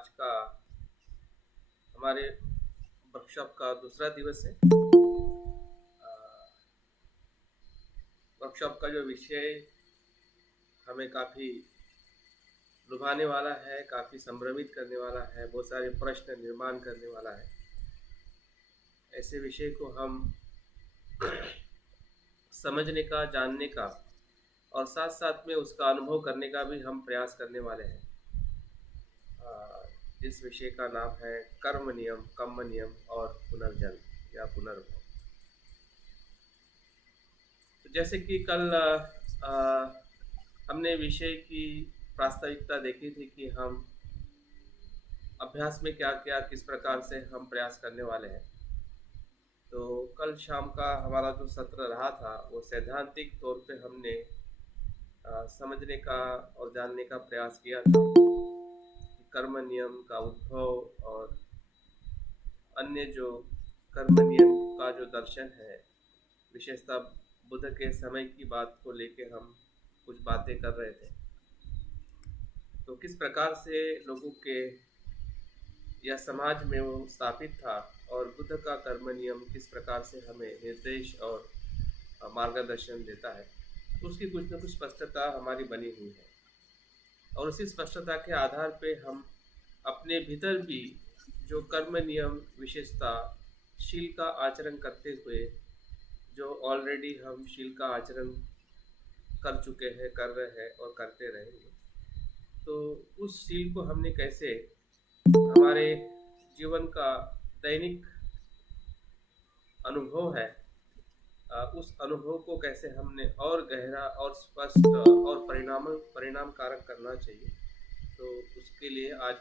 आज का हमारे वर्कशॉप का दूसरा दिवस है। वर्कशॉप का जो विषय हमें काफ़ी लुभाने वाला है, काफ़ी संभ्रमित करने वाला है, बहुत सारे प्रश्न निर्माण करने वाला है। ऐसे विषय को हम समझने का, जानने का और साथ साथ में उसका अनुभव करने का भी हम प्रयास करने वाले हैं। इस विषय का नाम है कर्म नियम, कम्म नियम और पुनर्जन्म या पुनर्भव। तो जैसे कि कल हमने विषय की प्रास्ताविकता देखी थी कि हम अभ्यास में क्या क्या किस प्रकार से हम प्रयास करने वाले हैं। तो कल शाम का हमारा जो सत्र रहा था वो सैद्धांतिक तौर पे हमने समझने का और जानने का प्रयास किया था कि कर्म नियम का उद्भव और अन्य जो कर्म नियम का जो दर्शन है, विशेषतः बुद्ध के समय की बात को लेके हम कुछ बातें कर रहे थे। तो किस प्रकार से लोगों के या समाज में वो स्थापित था और बुद्ध का कर्म नियम किस प्रकार से हमें निर्देश और मार्गदर्शन देता है, तो उसकी कुछ न कुछ स्पष्टता हमारी बनी हुई है। और उसी स्पष्टता के आधार पे हम अपने भीतर भी जो कर्म नियम विशेषता शील का आचरण करते हुए जो ऑलरेडी हम शील का आचरण कर चुके हैं, कर रहे हैं और करते रहेंगे, तो उस शील को हमने कैसे हमारे जीवन का दैनिक अनुभव है, उस अनुभव को कैसे हमने और गहरा और स्पष्ट और परिणाम कारक करना चाहिए। तो उसके लिए आज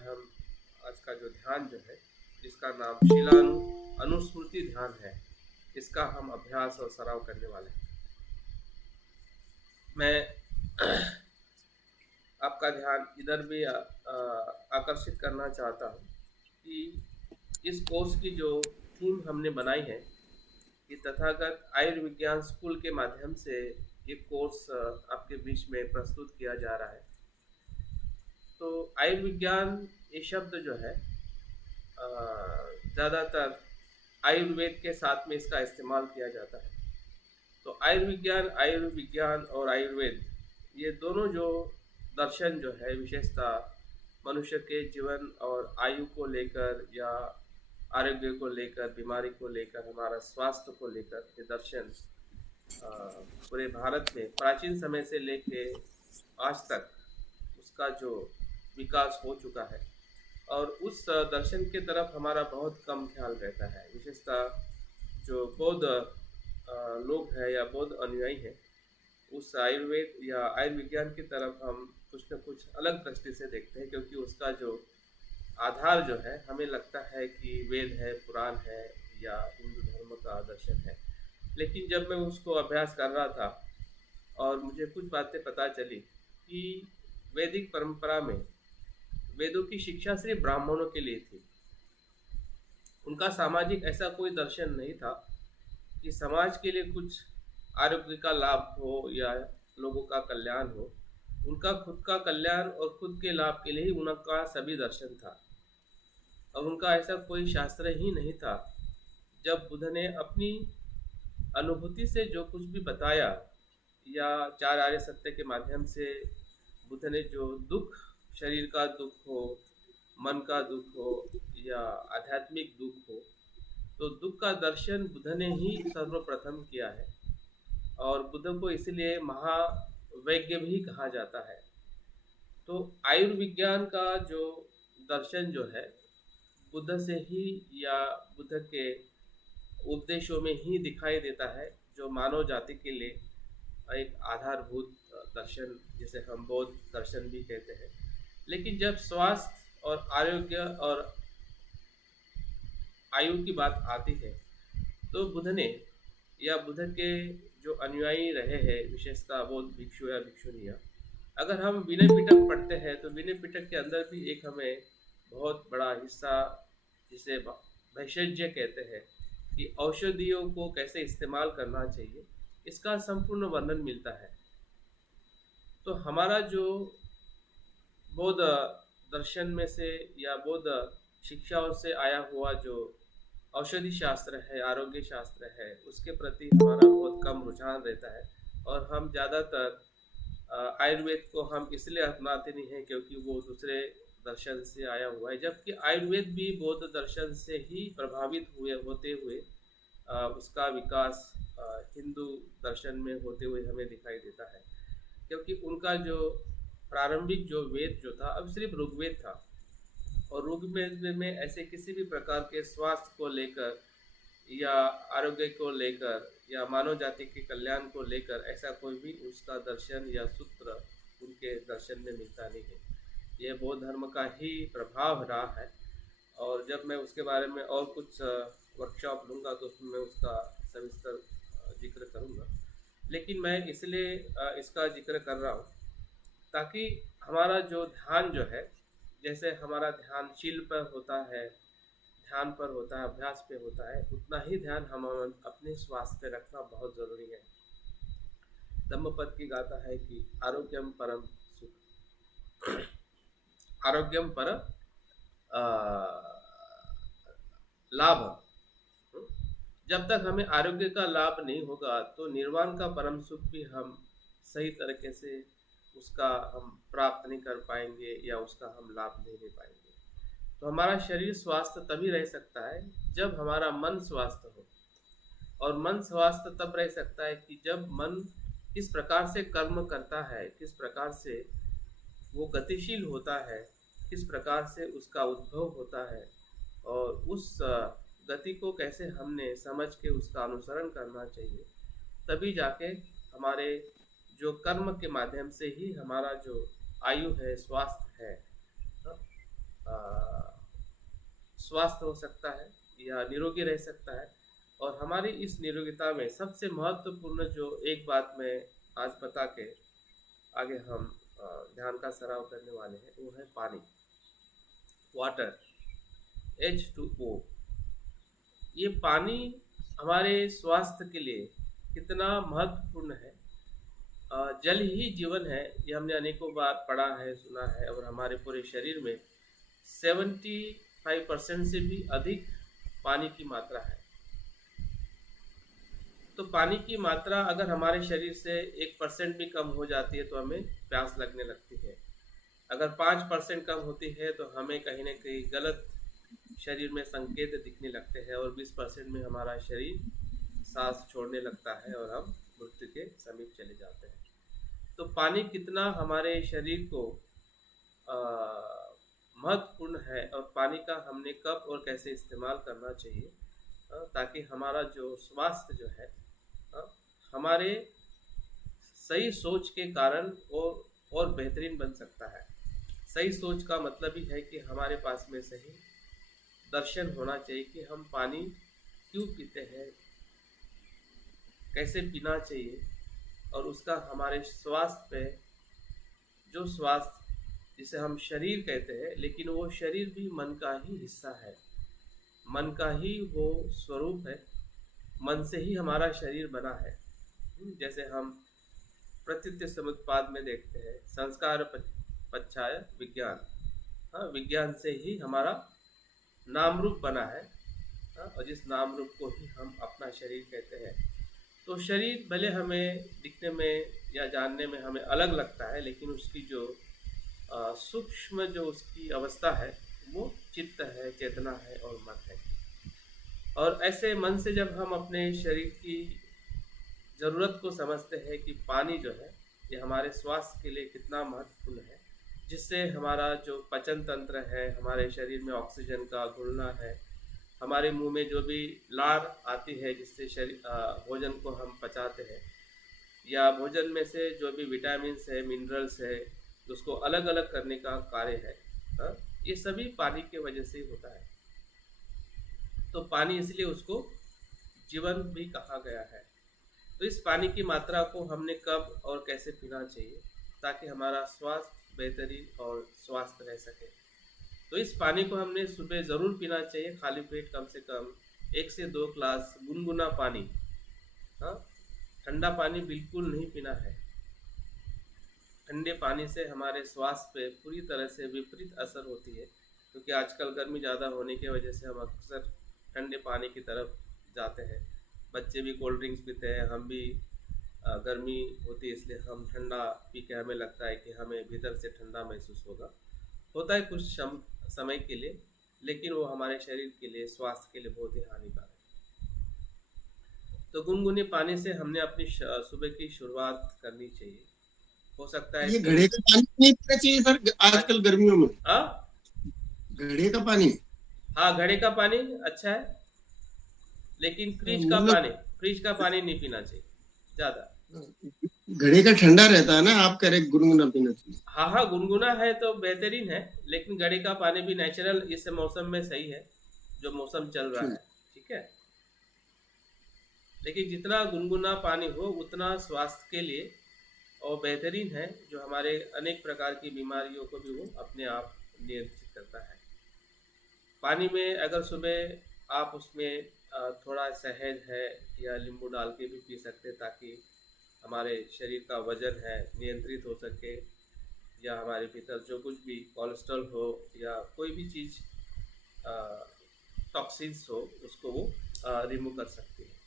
का जो ध्यान जो है, जिसका नाम अनुस्मृति ध्यान है, इसका हम अभ्यास और सराव करने वाले हैं। मैं आपका ध्यान इधर भी आकर्षित करना चाहता हूँ कि इस कोर्स की जो थीम हमने बनाई है कि तथागत आयुर्विज्ञान स्कूल के माध्यम से ये कोर्स आपके बीच में प्रस्तुत किया जा रहा है। तो आयुर्विज्ञान ये शब्द जो है ज़्यादातर आयुर्वेद के साथ में इसका इस्तेमाल किया जाता है। तो आयुर्विज्ञान और आयुर्वेद ये दोनों जो दर्शन जो है विशेषता मनुष्य के जीवन और आयु को लेकर या आरोग्य को लेकर, बीमारी को लेकर, हमारा स्वास्थ्य को लेकर ये दर्शन पूरे भारत में प्राचीन समय से लेके आज तक उसका जो विकास हो चुका है और उस दर्शन के तरफ हमारा बहुत कम ख्याल रहता है। विशेषतः जो बौद्ध लोग हैं या बौद्ध अनुयायी हैं, उस आयुर्वेद या आयुर्विज्ञान की तरफ हम कुछ न कुछ अलग दृष्टि से देखते हैं, क्योंकि उसका जो आधार जो है हमें लगता है कि वेद है, पुराण है या हिंदू धर्म का दर्शन है। लेकिन जब मैं उसको अभ्यास कर रहा था और मुझे कुछ बातें पता चली कि वैदिक परंपरा में वेदों की शिक्षा सिर्फ ब्राह्मणों के लिए थी। उनका सामाजिक ऐसा कोई दर्शन नहीं था कि समाज के लिए कुछ आरोग्य का लाभ हो या लोगों का कल्याण हो। उनका खुद का कल्याण और खुद के लाभ के लिए ही उनका सभी दर्शन था और उनका ऐसा कोई शास्त्र ही नहीं था। जब बुद्ध ने अपनी अनुभूति से जो कुछ भी बताया या चार आर्य सत्य के माध्यम से बुद्ध ने जो दुख, शरीर का दुख हो, मन का दुख हो या आध्यात्मिक दुख हो, तो दुख का दर्शन बुद्ध ने ही सर्वप्रथम किया है और बुद्ध को इसलिए महावैज्ञ भी कहा जाता है। तो आयुर्विज्ञान का जो दर्शन जो है बुद्ध से ही या बुद्ध के उपदेशों में ही दिखाई देता है, जो मानव जाति के लिए एक आधारभूत दर्शन, जिसे हम बौद्ध दर्शन भी कहते हैं। लेकिन जब स्वास्थ्य और आरोग्य और आयु की बात आती है, तो बुद्ध ने या बुद्ध के जो अनुयायी रहे हैं, विशेषतः बौद्ध भिक्षु या भिक्षुनियाँ, अगर हम विनय पिटक पढ़ते हैं तो विनय पिटक के अंदर भी एक हमें बहुत बड़ा हिस्सा, जिसे भेषज कहते हैं, कि औषधियों को कैसे इस्तेमाल करना चाहिए, इसका संपूर्ण वर्णन मिलता है। तो हमारा जो बौद्ध दर्शन में से या बौद्ध शिक्षाओं से आया हुआ जो औषधि शास्त्र है, आरोग्य शास्त्र है, उसके प्रति हमारा बहुत कम रुझान रहता है। और हम ज़्यादातर आयुर्वेद को हम इसलिए अपनाते नहीं हैं क्योंकि वो दूसरे दर्शन से आया हुआ है, जबकि आयुर्वेद भी बौद्ध दर्शन से ही प्रभावित हुए होते हुए उसका विकास हिंदू दर्शन में होते हुए हमें दिखाई देता है। क्योंकि उनका जो प्रारंभिक जो वेद जो था, अब सिर्फ ऋग्वेद था, और ऋग्वेद में ऐसे किसी भी प्रकार के स्वास्थ्य को लेकर या आरोग्य को लेकर या मानव जाति के कल्याण को लेकर ऐसा कोई भी उसका दर्शन या सूत्र उनके दर्शन में मिलता नहीं है। यह बौद्ध धर्म का ही प्रभाव रहा है। और जब मैं उसके बारे में और कुछ वर्कशॉप लूँगा तो उसमें मैं उसका सविस्तर जिक्र करूँगा। लेकिन मैं इसलिए इसका जिक्र कर रहा हूँ ताकि हमारा जो ध्यान जो है, जैसे हमारा ध्यान शील पर होता है, ध्यान पर होता है, अभ्यास पे होता है, उतना ही ध्यान हम अपने स्वास्थ्य पे रखना बहुत ज़रूरी है। धम्मपद की गाथा है कि आरोग्यम परम सुख, आरोग्यम पर लाभ। जब तक हमें आरोग्य का लाभ नहीं होगा तो निर्वाण का परम सुख भी हम सही तरीके से उसका हम प्राप्त नहीं कर पाएंगे या उसका हम लाभ नहीं ले पाएंगे। तो हमारा शरीर स्वस्थ तभी रह सकता है जब हमारा मन स्वस्थ हो, और मन स्वस्थ तब रह सकता है कि जब मन किस प्रकार से कर्म करता है, किस प्रकार से वो गतिशील होता है, किस प्रकार से उसका उद्भव होता है, और उस गति को कैसे हमने समझ के उसका अनुसरण करना चाहिए। तभी जाके हमारे जो कर्म के माध्यम से ही हमारा जो आयु है, स्वास्थ्य है, स्वास्थ्य हो सकता है या निरोगी रह सकता है। और हमारी इस निरोगिता में सबसे महत्वपूर्ण जो एक बात मैं आज बता के आगे हम ध्यान का सराव करने वाले हैं, वो है पानी, वाटर, H2O। ये पानी हमारे स्वास्थ्य के लिए कितना महत्वपूर्ण है। जल ही जीवन है, ये हमने अनेकों बार पढ़ा है, सुना है। और हमारे पूरे शरीर में 75% से भी अधिक पानी की मात्रा है। तो पानी की मात्रा अगर हमारे शरीर से 1% भी कम हो जाती है तो हमें प्यास लगने लगती है। अगर 5% कम होती है तो हमें कहीं ना कहीं गलत शरीर में संकेत दिखने लगते हैं, और 20% में हमारा शरीर सांस छोड़ने लगता है और हम मृत्यु के समीप चले जाते हैं। तो पानी कितना हमारे शरीर को महत्वपूर्ण है, और पानी का हमने कब और कैसे इस्तेमाल करना चाहिए ताकि हमारा जो स्वास्थ्य जो है हमारे सही सोच के कारण और बेहतरीन बन सकता है। सही सोच का मतलब ही है कि हमारे पास में सही दर्शन होना चाहिए कि हम पानी क्यों पीते हैं, कैसे पीना चाहिए, और उसका हमारे स्वास्थ्य पे जो स्वास्थ्य जिसे हम शरीर कहते हैं, लेकिन वो शरीर भी मन का ही हिस्सा है, मन का ही वो स्वरूप है, मन से ही हमारा शरीर बना है। जैसे हम प्रतीत समुत्पाद में देखते हैं, संस्कार पच्छाय विज्ञान, हाँ, विज्ञान से ही हमारा नाम रूप बना है, हाँ, और जिस नाम रूप को ही हम अपना शरीर कहते हैं। तो शरीर भले हमें दिखने में या जानने में हमें अलग लगता है, लेकिन उसकी जो सूक्ष्म जो उसकी अवस्था है वो चित्त है, चेतना है और मन है। और ऐसे मन से जब हम अपने शरीर की ज़रूरत को समझते हैं कि पानी जो है ये हमारे स्वास्थ्य के लिए कितना महत्वपूर्ण है, जिससे हमारा जो पचन तंत्र है, हमारे शरीर में ऑक्सीजन का घुलना है, हमारे मुंह में जो भी लार आती है जिससे शरीर भोजन को हम पचाते हैं, या भोजन में से जो भी विटामिन्स है, मिनरल्स है, उसको अलग अलग करने का कार्य है, ये सभी पानी के वजह से ही होता है। तो पानी इसलिए उसको जीवन भी कहा गया है। तो इस पानी की मात्रा को हमने कब और कैसे पीना चाहिए ताकि हमारा स्वास्थ्य बेहतरीन और स्वास्थ्य रह सके। तो इस पानी को हमने सुबह ज़रूर पीना चाहिए, खाली पेट कम से कम 1 से 2 ग्लास गुनगुना पानी, हाँ, ठंडा पानी बिल्कुल नहीं पीना है। ठंडे पानी से हमारे स्वास्थ्य पे पूरी तरह से विपरीत असर होती है, क्योंकि आजकल गर्मी ज़्यादा होने की वजह से हम अक्सर ठंडे पानी की तरफ जाते हैं। बच्चे भी कोल्ड ड्रिंक्स पीते हैं, हम भी गर्मी होती है इसलिए हम ठंडा पी के हमें लगता है कि हमें भीतर से ठंडा महसूस होता है कुछ समय के लिए, लेकिन वो हमारे शरीर के लिए, स्वास्थ्य के लिए बहुत ही हानिकारक है। तो गुनगुने पानी से हमने अपनी सुबह की शुरुआत करनी चाहिए। हो सकता है ये कि घड़े का पानी नहीं पीना चाहिए सर आज आजकल गर्मियों में? हाँ घड़े का पानी हाँ, घड़े का पानी अच्छा है, लेकिन मतलब फ्रिज का पानी नहीं पीना चाहिए ज़्यादा। घड़े का ठंडा रहता है ना, आप कह रहे गुनगुना पीना चाहिए। हाँ हाँ, गुनगुना है तो बेहतरीन है, लेकिन घड़े का पानी भी नेचुरल इस मौसम में सही है, जो मौसम चल रहा ठीक। है। ठीक है, लेकिन जितना गुनगुना पानी हो उतना स्वास्थ्य के लिए और बेहतरीन है, जो हमारे अनेक प्रकार की बीमारियों को भी वो अपने आप नियंत्रित करता है। पानी में अगर सुबह आप उसमें थोड़ा शहद है या नींबू डाल के भी पी सकते हैं, ताकि हमारे शरीर का वजन है नियंत्रित हो सके, या हमारे भीतर जो कुछ भी कोलेस्ट्रॉल हो या कोई भी चीज़ टॉक्सिन्स हो उसको वो रिमूव कर सकती है।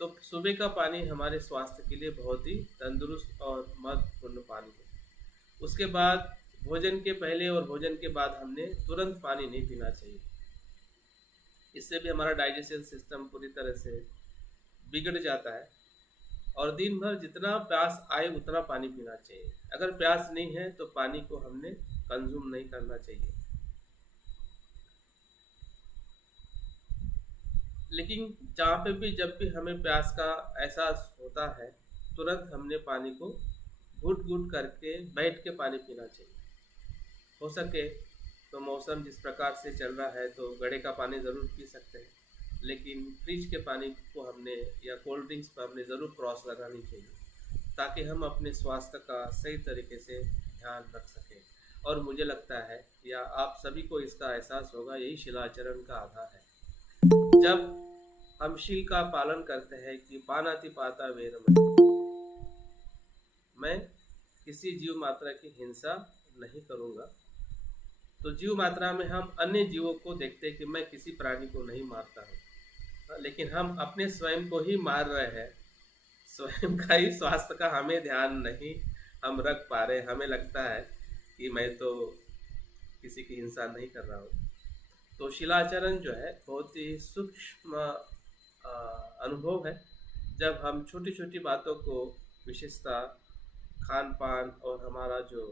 तो सुबह का पानी हमारे स्वास्थ्य के लिए बहुत ही तंदुरुस्त और महत्वपूर्ण पानी है। उसके बाद भोजन के पहले और भोजन के बाद हमने तुरंत पानी नहीं पीना चाहिए। इससे भी हमारा डाइजेशन सिस्टम पूरी तरह से बिगड़ जाता है, और दिन भर जितना प्यास आए उतना पानी पीना चाहिए। अगर प्यास नहीं है तो पानी को हमने कंज्यूम नहीं करना चाहिए। लेकिन जहाँ पे भी जब भी हमें प्यास का एहसास होता है, तुरंत हमने पानी को घुट घुट करके बैठ के पानी पीना चाहिए। हो सके तो मौसम जिस प्रकार से चल रहा है तो घड़े का पानी ज़रूर पी सकते हैं, लेकिन फ्रिज के पानी को हमने या कोल्ड ड्रिंक्स पर हमने ज़रूर क्रॉस लगानी चाहिए, ताकि हम अपने स्वास्थ्य का सही तरीके से ध्यान रख सकें। और मुझे लगता है या आप सभी को इसका एहसास होगा, यही शिलाचरण का आधार है। जब हम शील का पालन करते हैं कि पानाति पाता वेरमणि, मैं किसी जीव मात्रा की हिंसा नहीं करूँगा, तो जीव मात्रा में हम अन्य जीवों को देखते हैं कि मैं किसी प्राणी को नहीं मारता हूँ, लेकिन हम अपने स्वयं को ही मार रहे हैं। स्वयं का ही स्वास्थ्य का हमें ध्यान नहीं हम रख पा रहे। हमें लगता है कि मैं तो किसी की हिंसा नहीं कर रहा हूँ। तो शिलाचरण जो है बहुत ही सूक्ष्म अनुभव है, जब हम छोटी छोटी बातों को, विशेषता खान पान और हमारा जो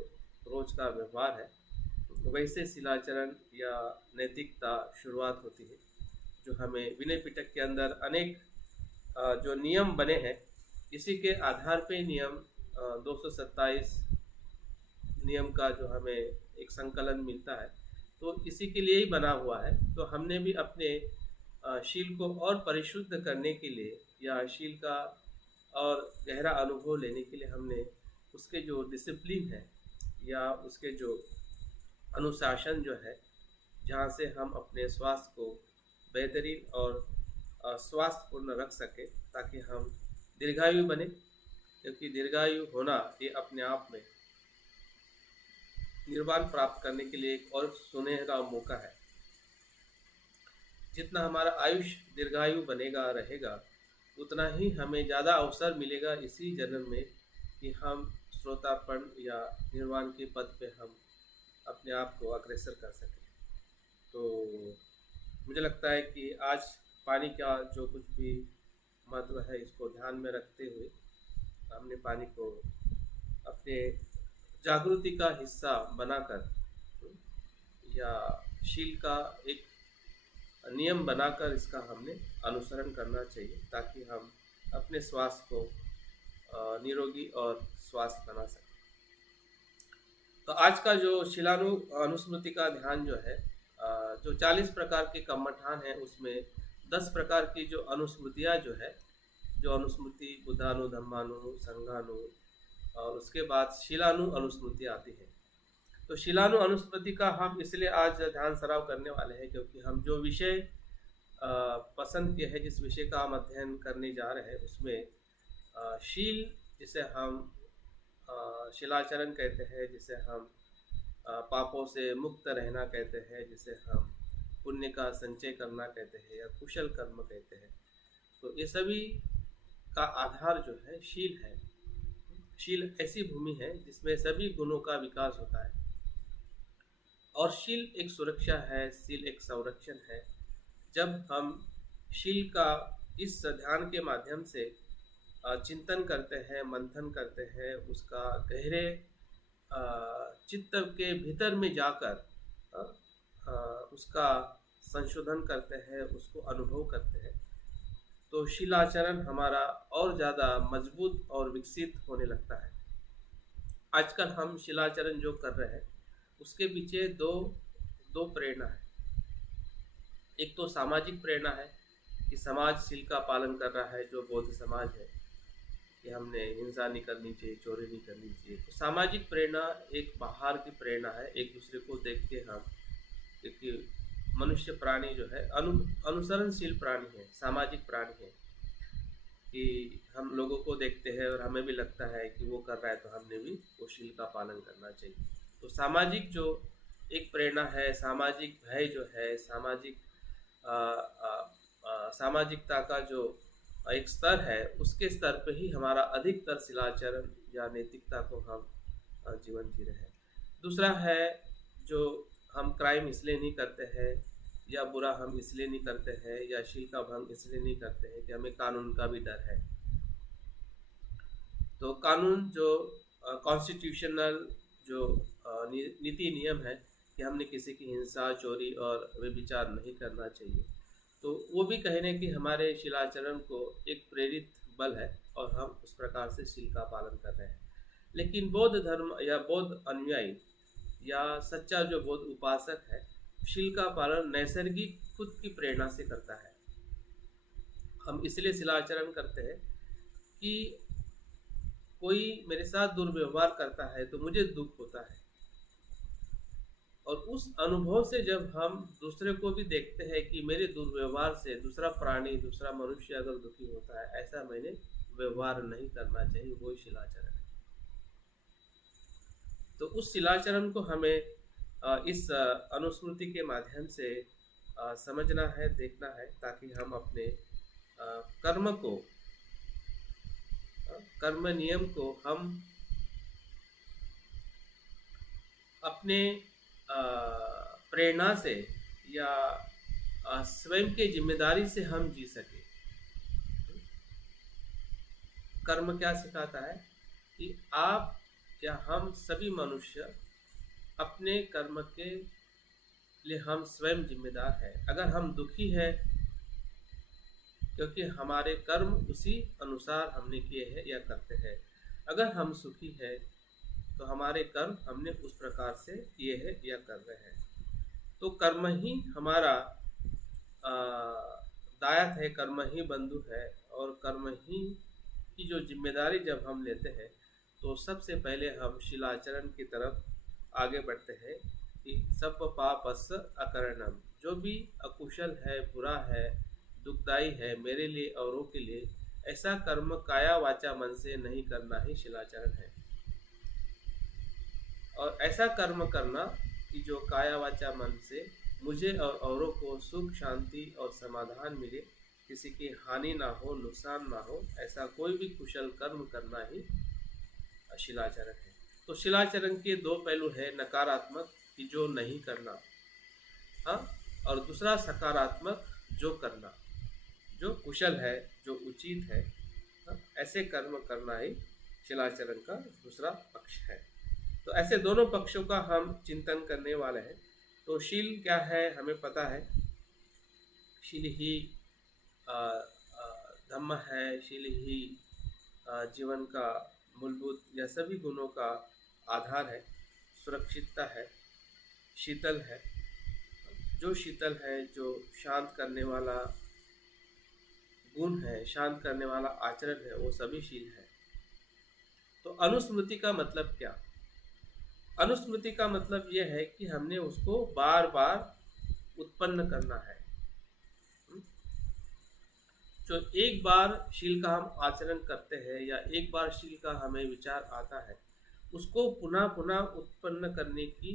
रोज का व्यवहार है, वैसे शिलाचरण या नैतिकता शुरुआत होती है, जो हमें विनय पिटक के अंदर अनेक जो नियम बने हैं, इसी के आधार पे नियम 227 नियम का जो हमें एक संकलन मिलता है, तो इसी के लिए ही बना हुआ है। तो हमने भी अपने शील को और परिशुद्ध करने के लिए या शील का और गहरा अनुभव लेने के लिए हमने उसके जो डिसिप्लिन है या उसके जो अनुशासन जो है, जहाँ से हम अपने स्वास्थ्य को बेहतरीन और स्वास्थ्यपूर्ण रख सके, ताकि हम दीर्घायु बने, क्योंकि दीर्घायु होना ये अपने आप में निर्वाण प्राप्त करने के लिए एक और सुनहरा मौका है। जितना हमारा आयुष्य दीर्घायु बनेगा रहेगा, उतना ही हमें ज़्यादा अवसर मिलेगा इसी जन्म में कि हम श्रोतापन या निर्वाण के पद पे हम अपने आप को अग्रसर कर सकें। तो मुझे लगता है कि आज पानी का जो कुछ भी महत्व है, इसको ध्यान में रखते हुए हमने पानी को अपने जागृति का हिस्सा बनाकर या शील का एक नियम बनाकर इसका हमने अनुसरण करना चाहिए, ताकि हम अपने स्वास्थ्य को निरोगी और स्वास्थ्य बना सकें। तो आज का जो शिलानु अनुस्मृति का ध्यान जो है, जो 40 प्रकार के कर्मठान हैं, उसमें 10 प्रकार की जो अनुस्मृतियाँ जो है, जो अनुस्मृति बुद्धानु धम्मानु संघानु, और उसके बाद शिलानु अनुस्मृति आती है। तो शिलानु अनुस्मृति का हम इसलिए आज ध्यान सराव करने वाले हैं, क्योंकि हम जो विषय पसंद किए हैं, जिस विषय का हम अध्ययन करने जा रहे हैं, उसमें शील जिसे हम शिलाचरण कहते हैं, जिसे हम पापों से मुक्त रहना कहते हैं, जिसे हम पुण्य का संचय करना कहते हैं या कुशल कर्म कहते हैं। तो ये सभी का आधार जो है शील है। शील ऐसी भूमि है जिसमें सभी गुणों का विकास होता है, और शील एक सुरक्षा है, शील एक संरक्षण है। जब हम शील का इस ध्यान के माध्यम से चिंतन करते हैं, मंथन करते हैं, उसका गहरे चित्त के भीतर में जाकर अ, उसका संशोधन करते हैं, उसको अनुभव करते हैं, तो शीलाचरण हमारा और ज़्यादा मजबूत और विकसित होने लगता है। आजकल हम शिलाचरण जो कर रहे हैं उसके पीछे दो दो प्रेरणा है। एक तो सामाजिक प्रेरणा है कि समाज शील का पालन कर रहा है, जो बौद्ध समाज है, कि हमने हिंसा नहीं करनी चाहिए, चोरी नहीं करनी चाहिए। तो सामाजिक प्रेरणा एक बाहर की प्रेरणा है, एक दूसरे को देख के हम, क्योंकि मनुष्य प्राणी जो है अनुसरणशील प्राणी है, सामाजिक प्राणी है, कि हम लोगों को देखते हैं और हमें भी लगता है कि वो कर रहा है तो हमने भी वो शील का पालन करना चाहिए। तो सामाजिक जो एक प्रेरणा है, सामाजिक भय जो है, सामाजिकता का जो एक स्तर है, उसके स्तर पे ही हमारा अधिकतर शिलाचरण या नैतिकता को हम जीवन जी रहे हैं। दूसरा है जो हम क्राइम इसलिए नहीं करते हैं या बुरा हम इसलिए नहीं करते हैं या शील का भंग इसलिए नहीं करते हैं कि हमें कानून का भी डर है। तो कानून जो कॉन्स्टिट्यूशनल जो नीति नियम है कि हमने किसी की हिंसा, चोरी और व्यभिचार नहीं करना चाहिए, तो वो भी कहीं ना कि हमारे शिलाचरण को एक प्रेरित बल है और हम उस प्रकार से शील का पालन कर रहे हैं। लेकिन बौद्ध धर्म या बौद्ध अनुयायी या सच्चा जो बौद्ध उपासक है, शील का पालन नैसर्गिक खुद की प्रेरणा से करता है। हम इसलिए शिलाचरण करते हैं कि कोई मेरे साथ दुर्व्यवहार करता है तो मुझे दुख होता है, और उस अनुभव से जब हम दूसरे को भी देखते हैं कि मेरे दुर्व्यवहार से दूसरा प्राणी, दूसरा मनुष्य अगर दुखी होता है, ऐसा मैंने व्यवहार नहीं करना चाहिए, वही शिलाचरण है। तो उस शिलाचरण को हमें इस अनुस्मृति के माध्यम से समझना है, देखना है, ताकि हम अपने कर्म को, कर्म नियम को हम अपने प्रेरणा से या स्वयं के जिम्मेदारी से हम जी सके। कर्म क्या सिखाता है कि आप या हम सभी मनुष्य अपने कर्म के लिए हम स्वयं जिम्मेदार हैं। अगर हम दुखी हैं क्योंकि हमारे कर्म उसी अनुसार हमने किए हैं या करते हैं, अगर हम सुखी हैं तो हमारे कर्म हमने उस प्रकार से किए हैं या कर रहे हैं। तो कर्म ही हमारा दायक है, कर्म ही बंधु है, और कर्म ही की जो जिम्मेदारी जब हम लेते हैं तो सबसे पहले हम शिलाचरण की तरफ आगे बढ़ते हैं कि सब पापस अकरणम, जो भी अकुशल है, बुरा है, दुखदाई है मेरे लिए औरों के लिए, ऐसा कर्म काया वाचा मन से नहीं करना ही शिलाचरण है। और ऐसा कर्म करना कि जो काया वाचा मन से मुझे और औरों को सुख, शांति और समाधान मिले, किसी की हानि ना हो, नुकसान ना हो, ऐसा कोई भी कुशल कर्म करना ही शिलाचरण है। तो शिलाचरण के दो पहलू है, नकारात्मक कि जो नहीं करना, हाँ, और दूसरा सकारात्मक जो करना, जो कुशल है, जो उचित है, हाँ, ऐसे कर्म करना ही शिलाचरण का दूसरा पक्ष है। तो ऐसे दोनों पक्षों का हम चिंतन करने वाले हैं। तो शील क्या है हमें पता है, शील ही धम्म है, शील ही जीवन का मूलभूत या सभी गुणों का आधार है, सुरक्षितता है, शीतल है, जो शीतल है, जो शांत करने वाला गुण है, शांत करने वाला आचरण है, वो सभी शील है। तो अनुस्मृति का मतलब क्या? अनुस्मृति का मतलब यह है कि हमने उसको बार बार उत्पन्न करना है। जो एक बार शील का हम आचरण करते हैं या एक बार शील का हमें विचार आता है, उसको पुनः पुनः उत्पन्न करने की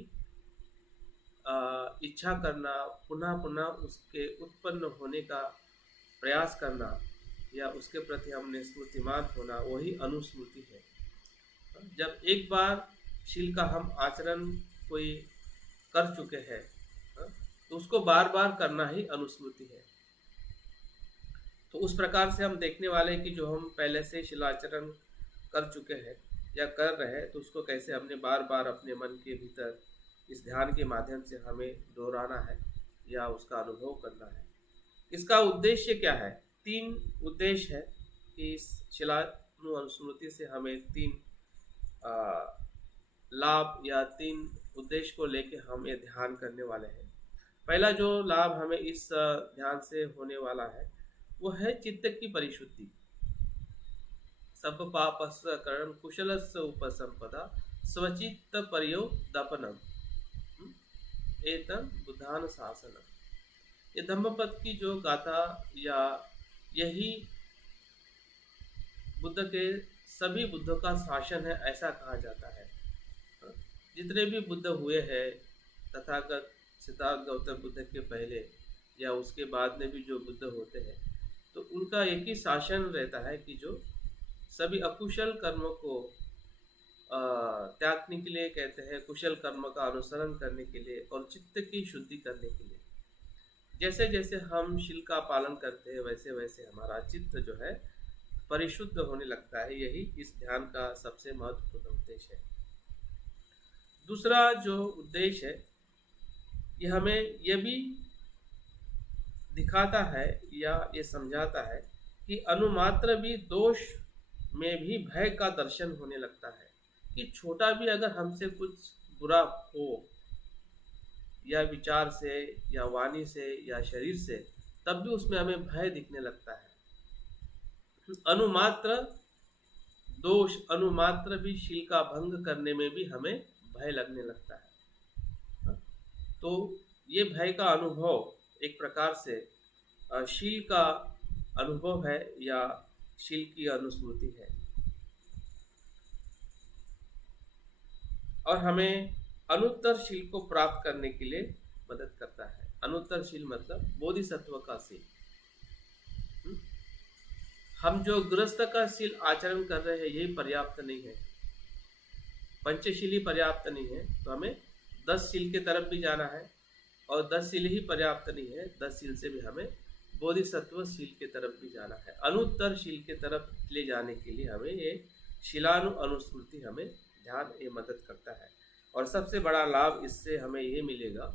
इच्छा करना, पुनः पुनः उसके उत्पन्न होने का प्रयास करना या उसके प्रति हमने स्मृतिमान होना, वही अनुस्मृति है। जब एक बार शील का हम आचरण कोई कर चुके हैं, तो उसको बार बार करना ही अनुस्मृति है। तो उस प्रकार से हम देखने वाले हैं कि जो हम पहले से शीलाचरण कर चुके हैं या कर रहे हैं, तो उसको कैसे हमने बार बार अपने मन के भीतर इस ध्यान के माध्यम से हमें दोहराना है या उसका अनुभव करना है। इसका उद्देश्य क्या है? 3 उद्देश्य है कि इस शिलानु अनुस्मृति से हमें 3 लाभ या 3 उद्देश्य को लेके हम ये ध्यान करने वाले हैं। पहला जो लाभ हमें इस ध्यान से होने वाला है वो है चित्त की परिशुद्धि। सब पापस्य करण कुशलस्य उपसंपदा स्वचित्त पर्योदपनम एतम बुद्धान शासनम। ये धम्मपद की जो गाथा या यही बुद्ध के सभी बुद्धों का शासन है, ऐसा कहा जाता है। जितने भी बुद्ध हुए हैं, तथागत सिद्धार्थ गौतम बुद्ध के पहले या उसके बाद में भी जो बुद्ध होते हैं, तो उनका एक ही शासन रहता है कि जो सभी अकुशल कर्मों को त्यागने के लिए कहते हैं, कुशल कर्म का अनुसरण करने के लिए और चित्त की शुद्धि करने के लिए। जैसे जैसे हम शील का पालन करते हैं, वैसे वैसे हमारा चित्त जो है परिशुद्ध होने लगता है। यही इस ध्यान का सबसे महत्वपूर्ण उद्देश्य है। दूसरा जो उद्देश्य है, ये हमें ये भी दिखाता है या ये समझाता है कि अनुमात्र भी दोष में भी भय का दर्शन होने लगता है। कि छोटा भी अगर हमसे कुछ बुरा हो, या विचार से या वाणी से या शरीर से, तब भी उसमें हमें भय दिखने लगता है। अनुमात्र दोष, अनुमात्र भी शील का भंग करने में भी हमें भय लगने लगता है। तो ये भय का अनुभव एक प्रकार से शील का अनुभव है या शील की अनुस्मृति है, और हमें अनुत्तर शील को प्राप्त करने के लिए मदद करता है। अनुत्तर शील मतलब बोधिसत्व का शील। हम जो गृहस्थ का शील आचरण कर रहे हैं, यही पर्याप्त नहीं है। पंचशील ही पर्याप्त नहीं है, तो हमें 10 शील की तरफ भी जाना है, और 10 शील ही पर्याप्त नहीं है, 10 शील से भी हमें बोधिसत्व शील की तरफ भी जाना है। अनुत्तर शील की तरफ ले जाने के लिए हमें ये शिलानु अनुस्मृति हमें ध्यान ये मदद करता है। और सबसे बड़ा लाभ इससे हमें ये मिलेगा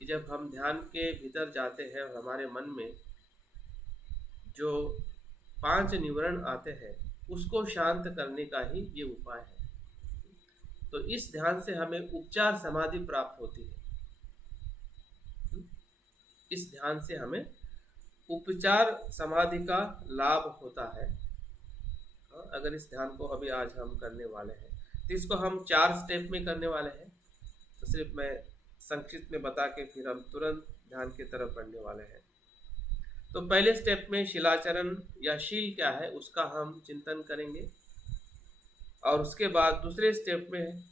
कि जब हम ध्यान के भीतर जाते हैं और हमारे मन में जो 5 निवरण आते हैं, उसको शांत करने का ही ये उपाय है। तो इस ध्यान से हमें उपचार समाधि प्राप्त होती है। इस ध्यान से हमें उपचार समाधि का लाभ होता है। अगर इस ध्यान को अभी आज हम करने वाले हैं, तो इसको हम 4 स्टेप में करने वाले हैं। तो सिर्फ मैं संक्षिप्त में बता के फिर हम तुरंत ध्यान की तरफ बढ़ने वाले हैं। तो पहले स्टेप में शिलाचरण या शील क्या है उसका हम चिंतन करेंगे, और उसके बाद दूसरे स्टेप में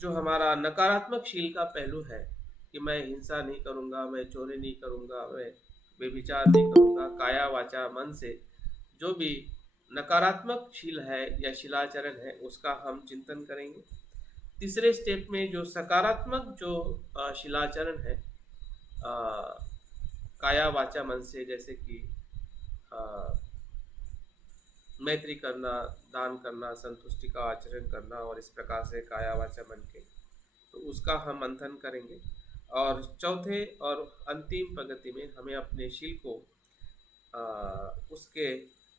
जो हमारा नकारात्मक शील का पहलू है कि मैं हिंसा नहीं करूँगा, मैं चोरी नहीं करूँगा, मैं बेविचार नहीं करूँगा, काया वाचा मन से जो भी नकारात्मक शील है या शिलाचरण है, उसका हम चिंतन करेंगे। तीसरे स्टेप में जो सकारात्मक जो शिलाचरण है काया वाचा मन से, जैसे कि मैत्री करना, दान करना, संतुष्टि का आचरण करना, और इस प्रकार से काया वाचा मन के, तो उसका हम मंथन करेंगे। और चौथे और अंतिम पंक्ति में हमें अपने शील को उसके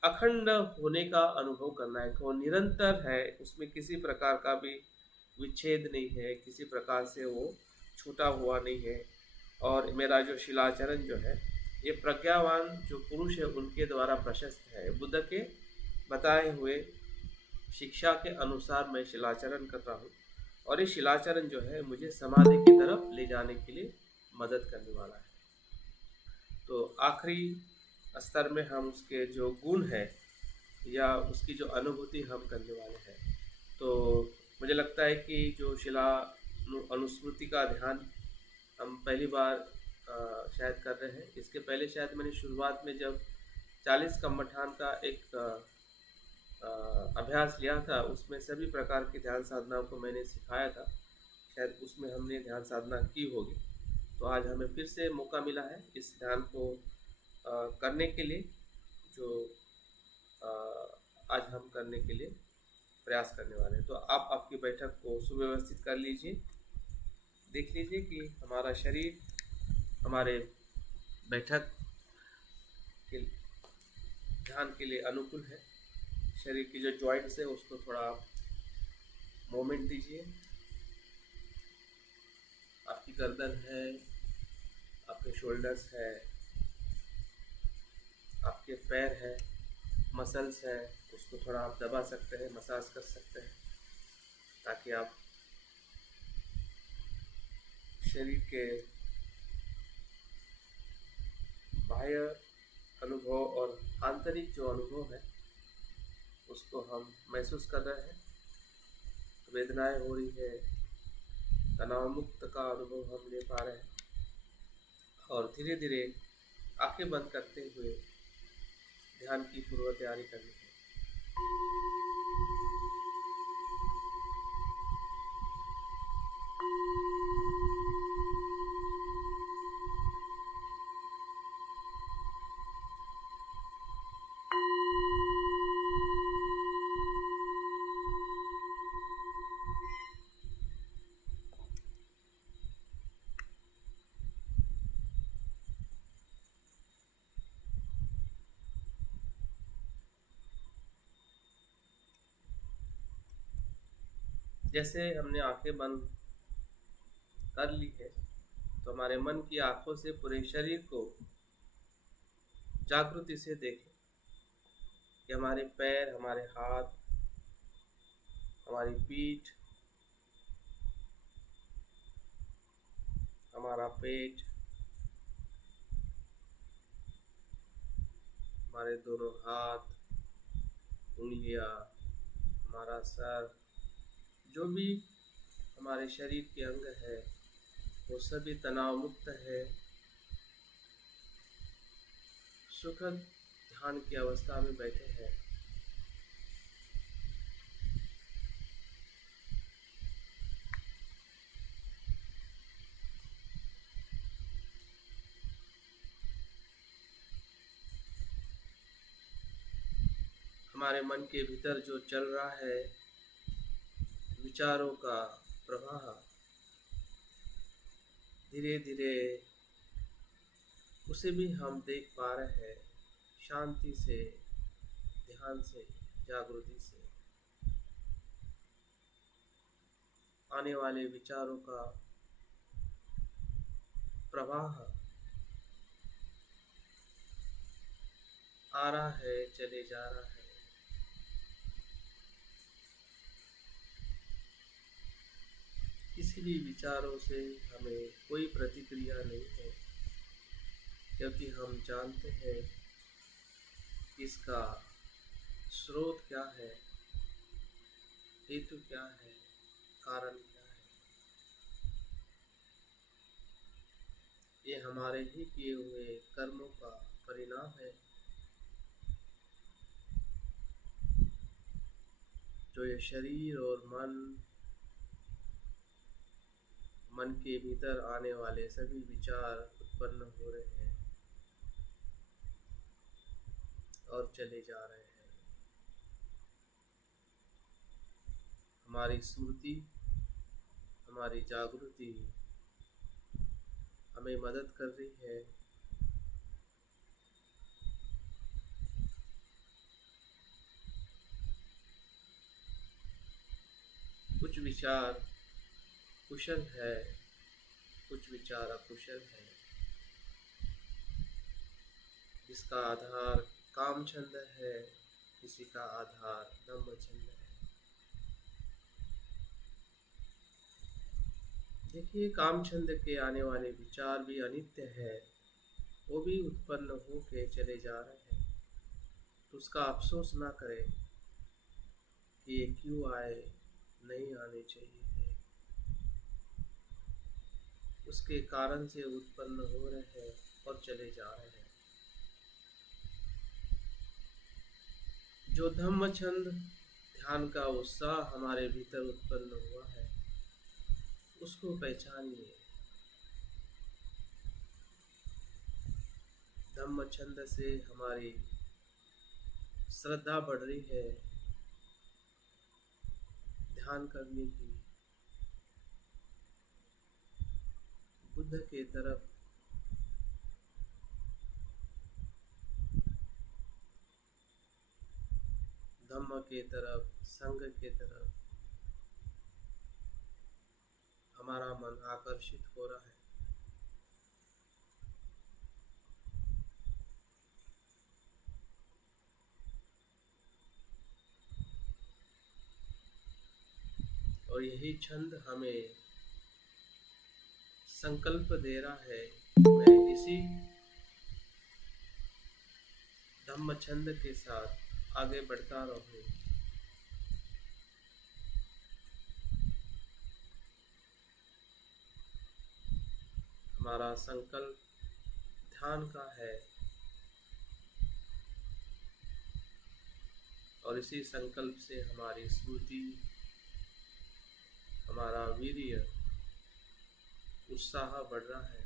अखंड होने का अनुभव करना है। वो निरंतर है, उसमें किसी प्रकार का भी विच्छेद नहीं है, किसी प्रकार से वो छूटा हुआ नहीं है। और मेरा जो शिलाचरण जो है, ये प्रज्ञावान जो पुरुष है उनके द्वारा प्रशस्त है। बुद्ध के बताए हुए शिक्षा के अनुसार मैं शिलाचरण कर रहा हूँ, और ये शिलाचरण जो है मुझे समाधि की तरफ ले जाने के लिए मदद करने वाला है। तो आखिरी स्तर में हम उसके जो गुण है या उसकी जो अनुभूति हम करने वाले हैं। तो मुझे लगता है कि जो शिला अनुस्मृति का ध्यान हम पहली बार शायद कर रहे हैं। इसके पहले शायद मैंने शुरुआत में जब 40 कम्मठान का एक अभ्यास लिया था, उसमें सभी प्रकार की ध्यान साधनाओं को मैंने सिखाया था। शायद उसमें हमने ध्यान साधना की होगी। तो आज हमें फिर से मौका मिला है इस ध्यान को करने के लिए, जो आज हम करने के लिए प्रयास करने वाले हैं। तो आप आपकी बैठक को सुव्यवस्थित कर लीजिए। देख लीजिए कि हमारा शरीर हमारे बैठक के ध्यान के लिए अनुकूल है। शरीर की जो जॉइंट्स है उसको थोड़ा आप मोमेंट दीजिए। आपकी गर्दन है, आपके शोल्डर्स है, आपके पैर है, मसल्स है, उसको थोड़ा आप दबा सकते हैं, मसाज कर सकते हैं, ताकि आप शरीर के बाह्य अनुभव और आंतरिक जो अनुभव है उसको हम महसूस कर रहे हैं। वेदनाएं हो रही है, तनाव मुक्त का अनुभव हम ले पा रहे हैं, और धीरे धीरे आंखें बंद करते हुए ध्यान की पूर्व तैयारी करनी है। जैसे हमने आंखें बंद कर ली है, तो हमारे मन की आंखों से पूरे शरीर को जागृति से देखें कि हमारे पैर, हमारे हाथ, हमारी पीठ, हमारा पेट, हमारे दोनों हाथ, उंगलियां, हमारा सर, जो भी हमारे शरीर के अंग है वो सभी तनाव मुक्त है, सुखद ध्यान की अवस्था में बैठे हैं। हमारे मन के भीतर जो चल रहा है विचारों का प्रवाह, धीरे धीरे उसे भी हम देख पा रहे हैं, शांति से, ध्यान से, जागृति से। आने वाले विचारों का प्रवाह आ रहा है, चले जा रहा है। किसी भी विचारों से हमें कोई प्रतिक्रिया नहीं है, क्योंकि हम जानते हैं इसका स्रोत क्या है, हेतु क्या है, कारण क्या है। ये हमारे ही किए हुए कर्मों का परिणाम है, जो ये शरीर और मन के भीतर आने वाले सभी विचार उत्पन्न हो रहे हैं और चले जा रहे हैं। हमारी स्मृति, हमारी जागृति हमें मदद कर रही है कुछ विचार कुशल है, कुछ विचार अकुशल है, जिसका आधार काम छंद है, किसी का आधार दम्भ छंद है। देखिए, काम छंद के आने वाले विचार भी अनित्य है, वो भी उत्पन्न हो के चले जा रहे हैं। तो उसका अफसोस ना करें कि ये क्यों आए, नहीं आने चाहिए थे, उसके कारण से उत्पन्न हो रहे हैं और चले जा रहे हैं। जो धम्म छंद ध्यान का उत्साह हमारे भीतर उत्पन्न हुआ है, उसको पहचानिए। धम्म छंद से हमारी श्रद्धा बढ़ रही है ध्यान करने की, बुद्ध के तरफ, धम्म के तरफ, संघ के तरफ हमारा मन आकर्षित हो रहा है। और यही छंद हमें संकल्प दे रहा है, मैं इसी धम्म छंद के साथ आगे बढ़ता रहूं। हमारा संकल्प ध्यान का है और इसी संकल्प से हमारी स्मृति, हमारा वीर्य, उत्साह बढ़ रहा है।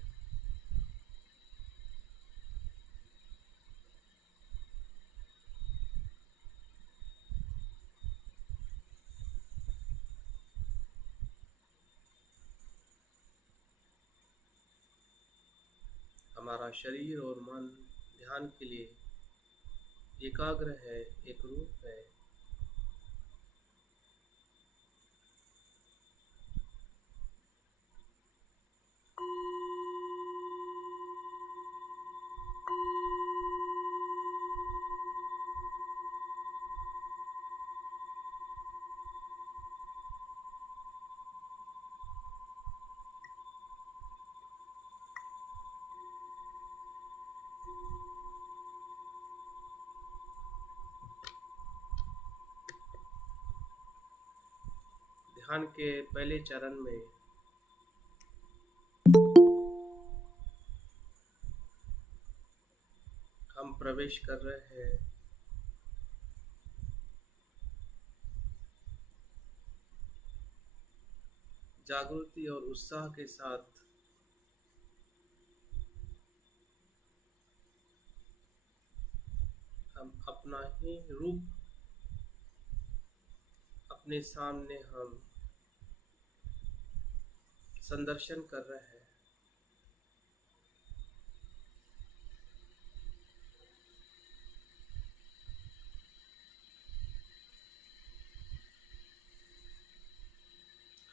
हमारा शरीर और मन ध्यान के लिए एकाग्र है, एक रूप है। ध्यान के पहले चरण में हम प्रवेश कर रहे हैं जागृति और उत्साह के साथ। हम अपना ही रूप अपने सामने हम संदर्शन कर रहे हैं।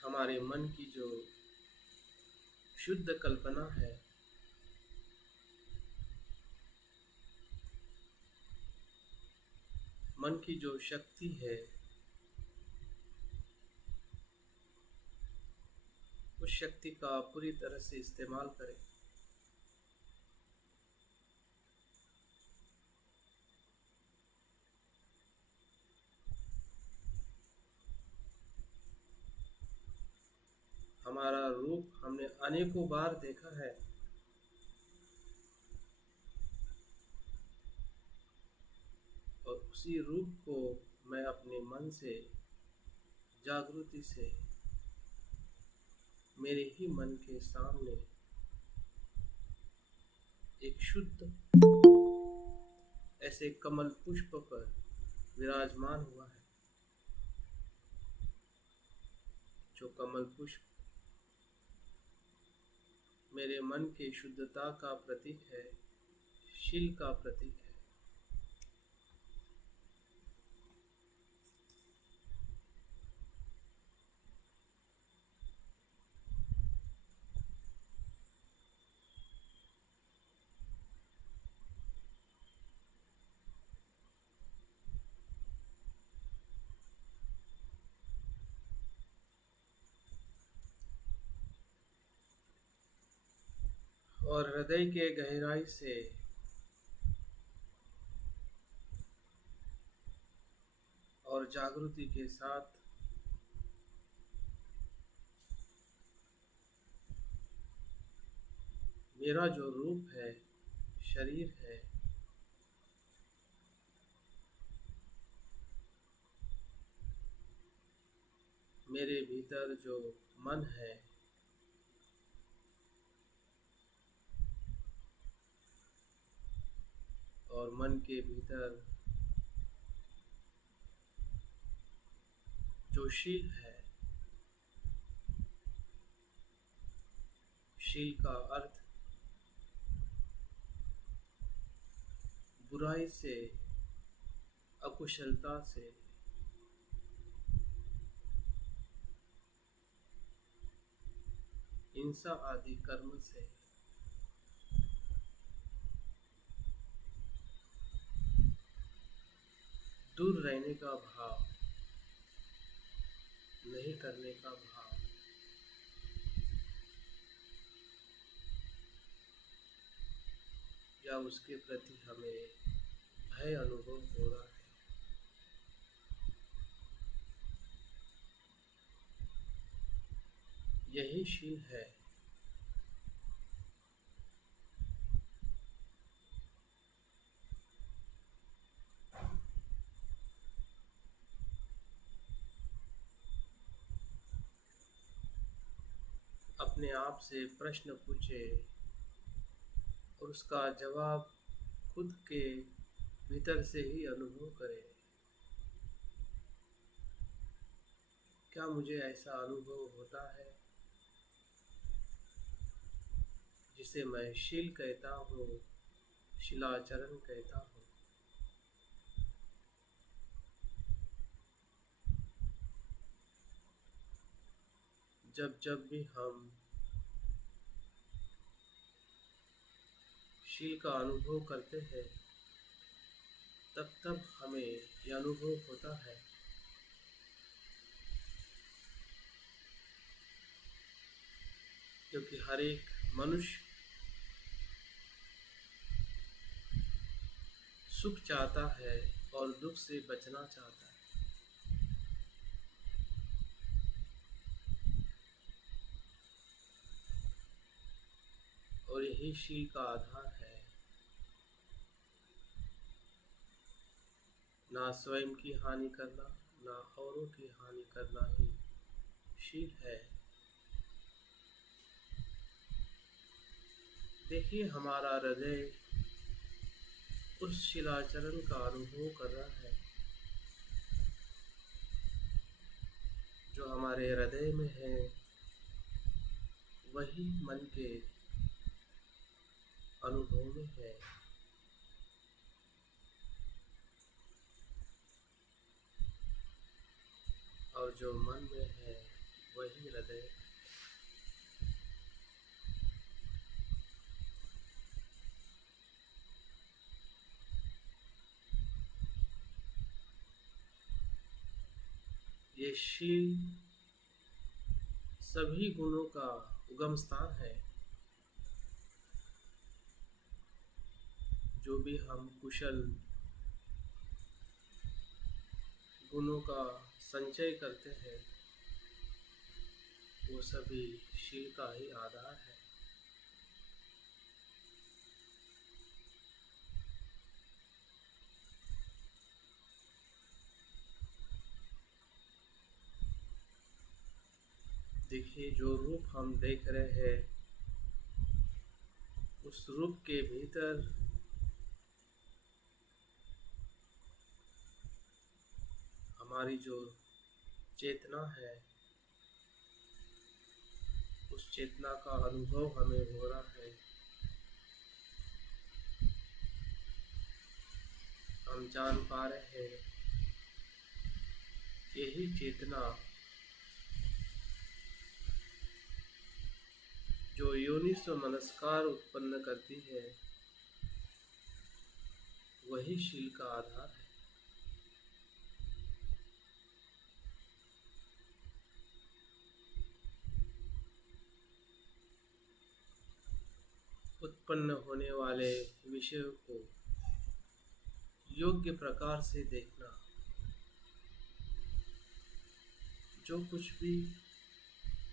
हमारे मन की जो शुद्ध कल्पना है, मन की जो शक्ति है, उस शक्ति का पूरी तरह से इस्तेमाल करें। हमारा रूप हमने अनेकों बार देखा है, और उसी रूप को मैं अपने मन से, जागृति से, मेरे ही मन के सामने एक शुद्ध ऐसे कमल पुष्प पर विराजमान हुआ है। जो कमल पुष्प मेरे मन के शुद्धता का प्रतीक है, शील का प्रतीक है। और हृदय के गहराई से और जागृति के साथ मेरा जो रूप है, शरीर है, मेरे भीतर जो मन है, और मन के भीतर जो शील है, शील का अर्थ बुराई से, अकुशलता से, हिंसा आदि कर्म से दूर रहने का भाव, नहीं करने का भाव, या उसके प्रति हमें भय अनुभव हो रहा है, यही शील है। अपने आप से प्रश्न पूछे और उसका जवाब खुद के भीतर से ही अनुभव करें। क्या मुझे ऐसा अनुभव होता है जिसे मैं शील कहता हूँ, शिलाचरण कहता हूँ? जब जब भी हम शील का अनुभव करते हैं, तब तब हमें यह अनुभव होता है क्योंकि हर एक मनुष्य सुख चाहता है और दुख से बचना चाहता है। और यही शील का आधार है। ना स्वयं की हानि करना, ना औरों की हानि करना ही शील है। देखिए, हमारा हृदय उस शिलाचरण का अनुभव कर रहा है जो हमारे हृदय में है। वही मन के अनुभव में है। और जो मन में है वही हृदय है। ये शील सभी गुणों का उगम स्थान है। जो भी हम कुशल गुणों का संचय करते हैं, वो सभी शील का ही आधार है। देखिए, जो रूप हम देख रहे हैं, उस रूप के भीतर हमारी जो चेतना है, उस चेतना का अनुभव हमें हो रहा है। हम जान पा रहे हैं यही चेतना जो योनिस्व मनस्कार उत्पन्न करती है, वही शील का आधार है। उत्पन्न होने वाले विषयों को योग्य प्रकार से देखना। जो कुछ भी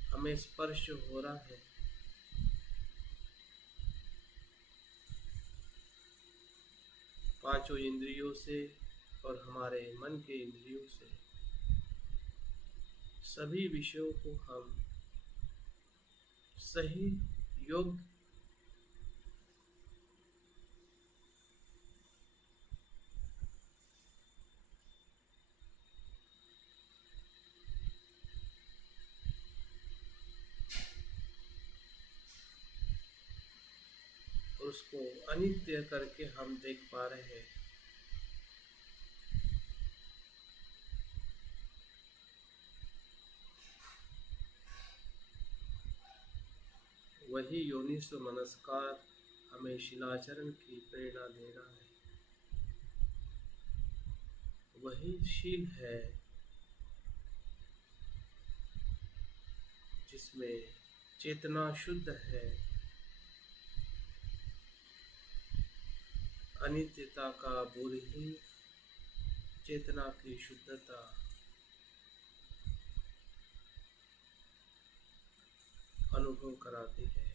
हमें स्पर्श हो रहा है, पांचों इंद्रियों से और हमारे मन के इंद्रियों से सभी विषयों को हम सही योग और उसको अनित्य करके हम देख पा रहे हैं। वही योनिसो मनस्कार हमें शिलाचरण की प्रेरणा दे रहा है। वही शील है जिसमें चेतना शुद्ध है, अनित्यता का बोध ही चेतना की शुद्धता अनुभव कराती है।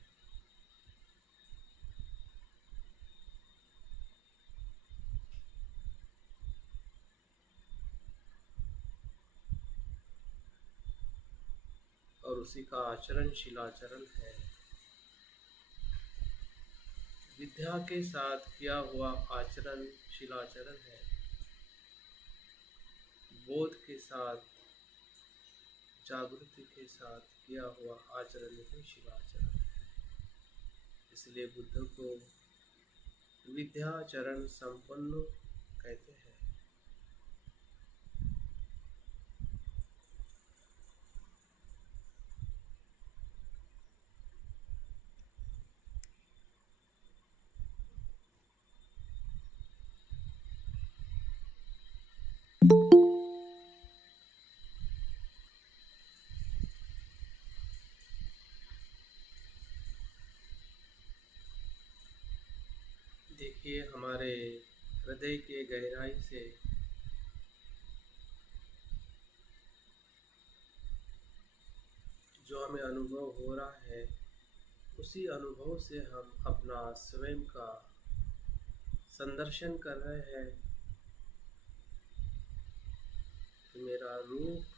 और उसी का आचरण शिलाचरण है। विद्या के साथ किया हुआ आचरण शिलाचरण है। बोध के साथ, जागृति के साथ किया हुआ आचरण ही शिलाचरण है। इसलिए बुद्ध को विद्याचरण संपन्न कहते हैं। देखिए, हमारे हृदय के गहराई से जो हमें अनुभव हो रहा है, उसी अनुभव से हम अपना स्वयं का संदर्शन कर रहे हैं कि मेरा रूप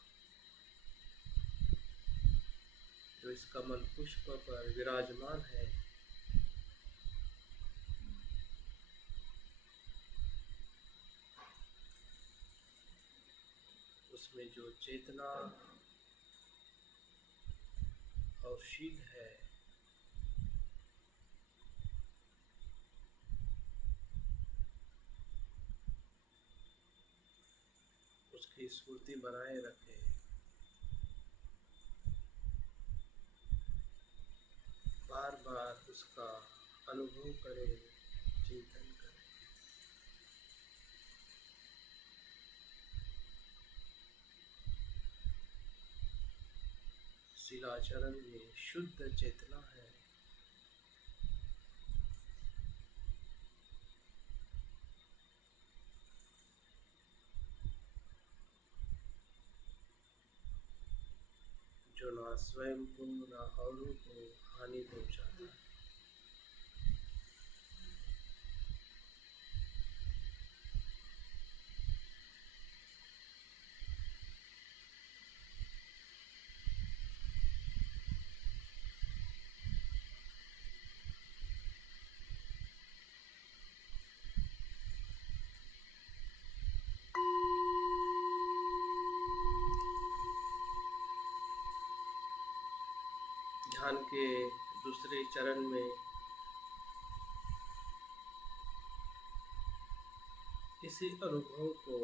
जो इस कमल पुष्प पर विराजमान है, उसमें जो चेतना और शील है, उसकी स्फूर्ति बनाए रखे। बार बार उसका अनुभव करें, चिंतन करें। शिलाचरण में शुद्ध चेतना है। जो ना स्वयं को ना औरों को हानि पहुंचाता है। ध्यान के दूसरे चरण में इसी अनुभव को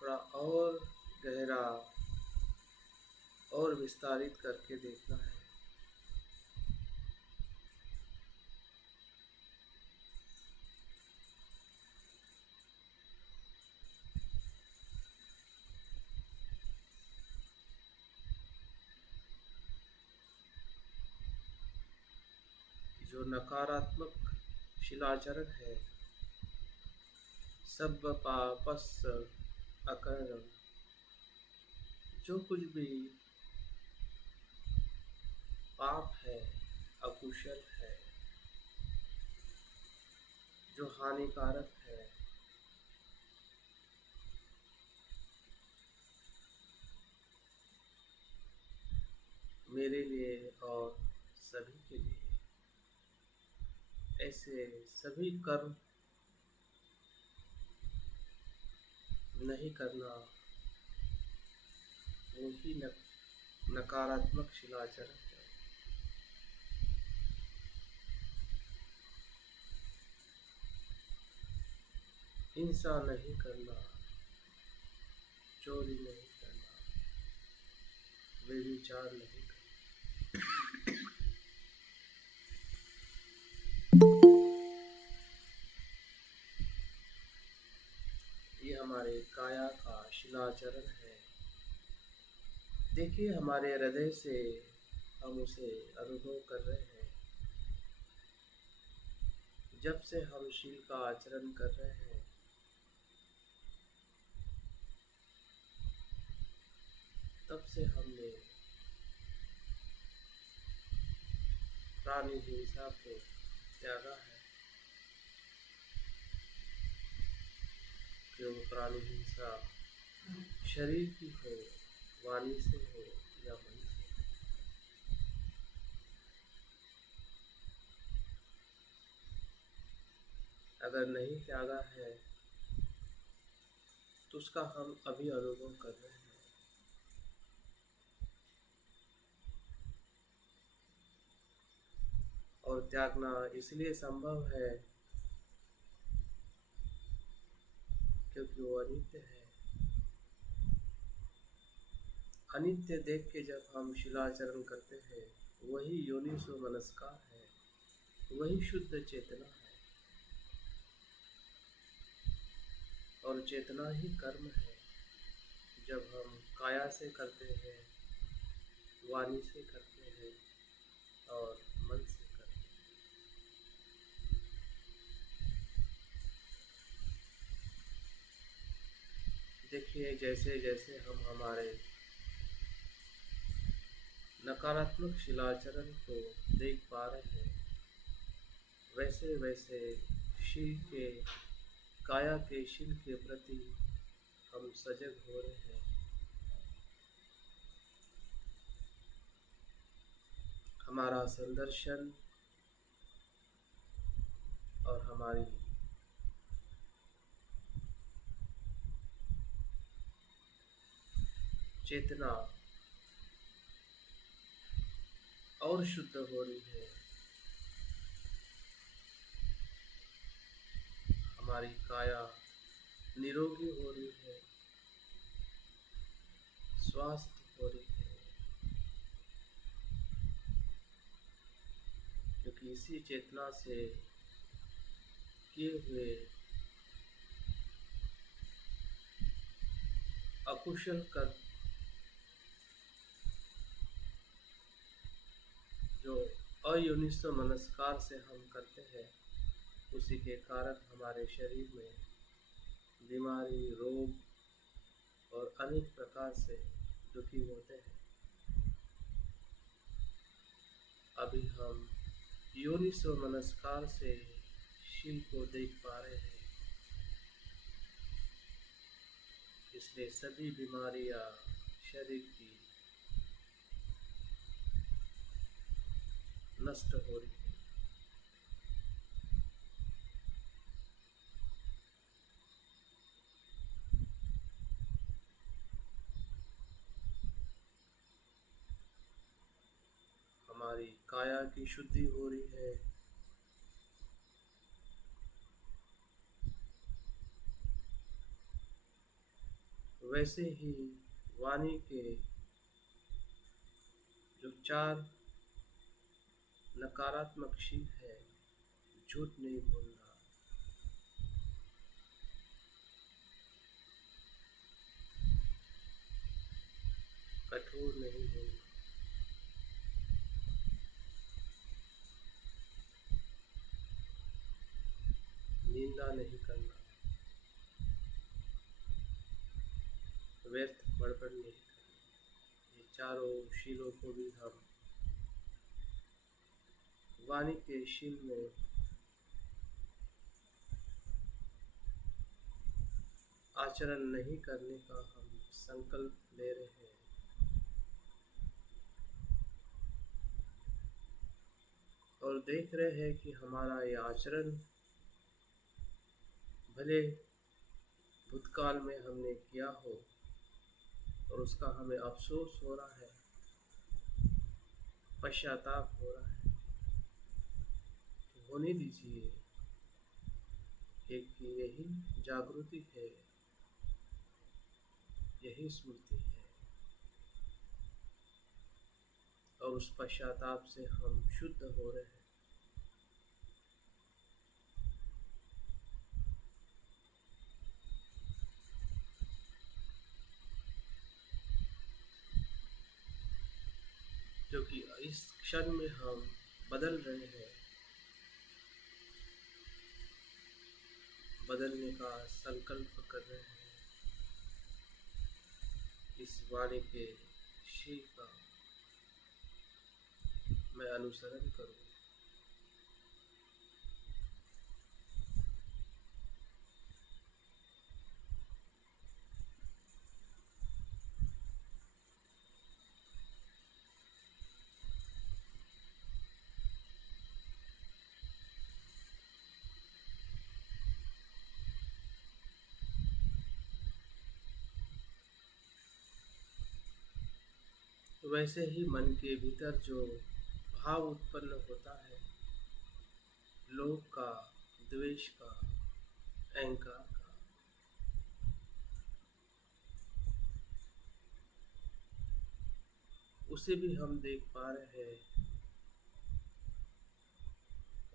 थोड़ा और गहरा और विस्तारित करके देखना है। जो नकारात्मक शिलाचरण है, सब पापस अकर्णम, जो कुछ भी पाप है, अकुशल है, जो हानिकारक है, मेरे लिए और सभी के लिए, ऐसे सभी कर्म नहीं करना, वही नकारात्मक शिलाचरण है। हिंसा नहीं करना, चोरी नहीं करना, व्यभिचार नहीं करना, ये हमारे काया का शिलाचरण है। देखिए, हमारे हृदय से हम उसे अनुभव कर रहे हैं। जब से हम शील का आचरण कर रहे हैं, तब से हमने प्राणी हिंसा को त्यागा है। क्यों? प्राणी हिंसा शरीर की हो, वाणी से हो या मन से। अगर नहीं त्यागा है तो उसका हम अभी अनुभव कर रहे हैं। और त्यागना इसलिए संभव है क्योंकि वो अनित्य है। अनित्य देख के जब हम शिलाचरण करते हैं, वही योनिसो मनस्कार है, वही शुद्ध चेतना है। और चेतना ही कर्म है। जब हम काया से करते हैं, वाणी से करते हैं और मन से करते हैं। देखिए, जैसे जैसे हम हमारे नकारात्मक शिलाचरण को देख पा रहे हैं, वैसे वैसे शील के, काया के शील के प्रति हम सजग हो रहे हैं। हमारा संदर्शन और हमारी चेतना और शुद्ध हो रही है। हमारी काया निरोगी हो रही है, स्वास्थ्य हो रही है, क्योंकि इसी चेतना से किए हुए अकुशल कर्म जो अयोनिसो मनस्कार से हम करते हैं, उसी के कारण हमारे शरीर में बीमारी, रोग और अनेक प्रकार से दुखी होते हैं। अभी हम योनिसो मनस्कार से शील को देख पा रहे हैं, इसलिए सभी बीमारियां शरीर की नष्ट हो रही है। हमारी काया की शुद्धि हो रही है। वैसे ही वाणी के जो 4 नकारात्मक शील है, झूठ नहीं बोलना, कठोर नहीं बोलना, निंदा नहीं करना, व्यर्थ बड़बड़ नहीं करना, ये चारों शीलों को भी हम वाणी के शील में आचरण नहीं करने का हम संकल्प ले रहे हैं। और देख रहे हैं कि हमारा ये आचरण भले भूतकाल में हमने किया हो और उसका हमें अफसोस हो रहा है, पश्चाताप हो रहा है, तो होने दीजिए। एक यही जागृति है, यही स्मृति है, और उस पश्चाताप से हम शुद्ध हो रहे हैं। क्योंकि इस क्षण में हम बदल रहे हैं, बदलने का संकल्प कर रहे हैं। इस वाणी के शील का मैं अनुसरण करूँ। वैसे ही मन के भीतर जो भाव उत्पन्न होता है, लोभ का, द्वेष का, अहंकार का, उसे भी हम देख पा रहे हैं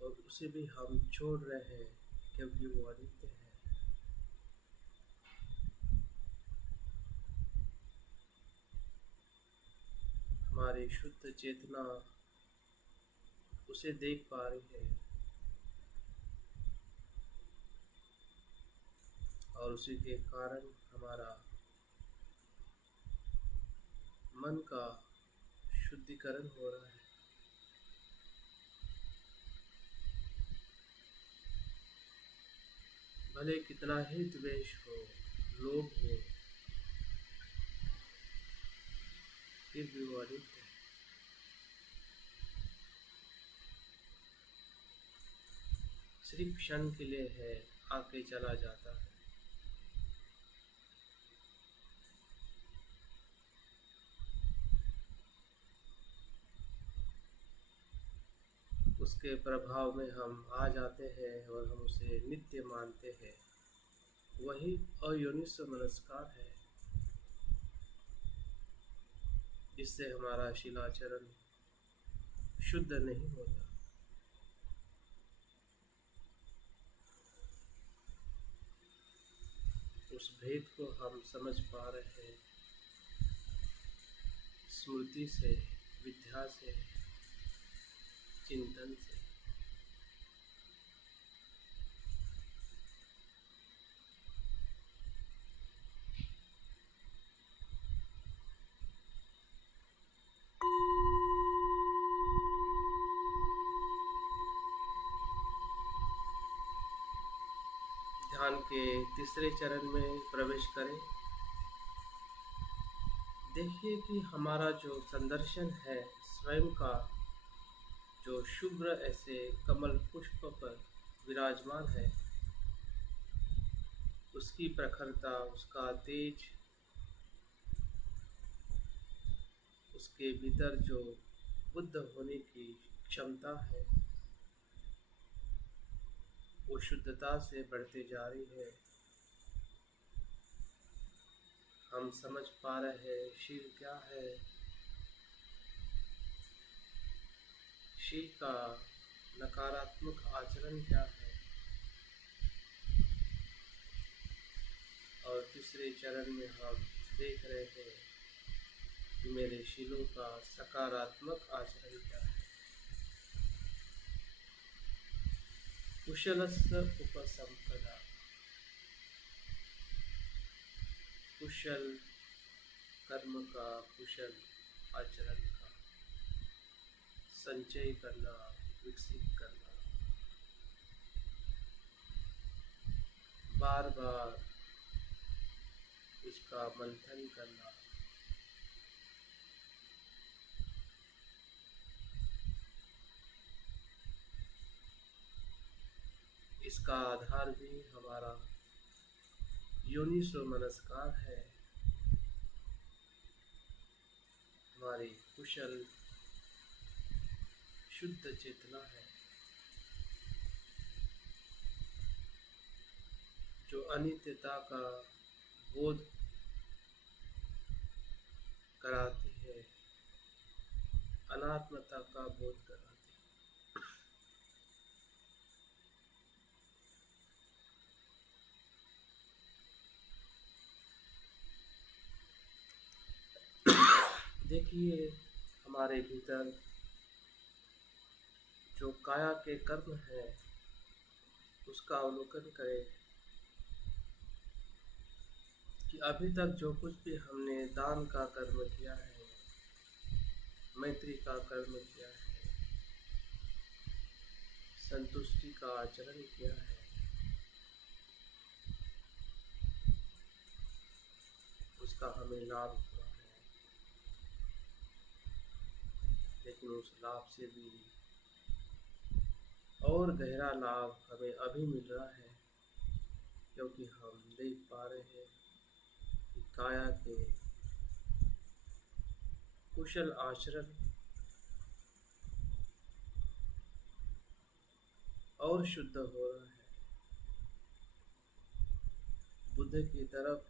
और उसे भी हम छोड़ रहे हैं, क्योंकि वो अनित्य है। हमारी शुद्ध चेतना उसे देख पा रही है और उसी के कारण हमारा मन का शुद्धिकरण हो रहा है। भले कितना ही द्वेष हो, लोभ हो, फिर भी वो अनित्य है। सिर्फ क्षण के लिए है, आके चला जाता है। उसके प्रभाव में हम आ जाते हैं और हम उसे नित्य मानते हैं। वही अयोनिस मनस्कार है, जिससे हमारा शीलाचरण शुद्ध नहीं होता। उस भेद को हम समझ पा रहे हैं स्मृति से, विद्या से, चिंतन से। ध्यान के तीसरे चरण में प्रवेश करें। देखिए कि हमारा जो संदर्शन है स्वयं का, जो शुभ्र ऐसे कमल पुष्प पर विराजमान है, उसकी प्रखरता, उसका तेज, उसके भीतर जो बुद्ध होने की क्षमता है, वो शुद्धता से बढ़ती जा रही है। हम समझ पा रहे हैं शील क्या है, शील का नकारात्मक आचरण क्या है। और तीसरे चरण में हम देख रहे हैं कि मेरे शीलों का सकारात्मक आचरण क्या है। कुशलस्य उपसंपदा, कुशल कर्म का, कुशल आचरण का संचय करना, विकसित करना, बार बार उसका मंथन करना, इसका आधार भी हमारा योनिसो मनस्कार है, हमारी कुशल शुद्ध चेतना है, जो अनित्यता का बोध कराती है, अनात्मता का बोध कराती है। देखिए, हमारे भीतर जो काया के कर्म है उसका अवलोकन करें कि अभी तक जो कुछ भी हमने दान का कर्म किया है, मैत्री का कर्म किया है, संतुष्टि का आचरण किया है, उसका हमें लाभ हुआ है, लेकिन उस लाभ से भी और गहरा लाभ हमें अभी मिल रहा है, क्योंकि हम देख पा रहे हैं कि काया के कुशल आचरण और शुद्ध हो रहा है, बुद्ध की तरफ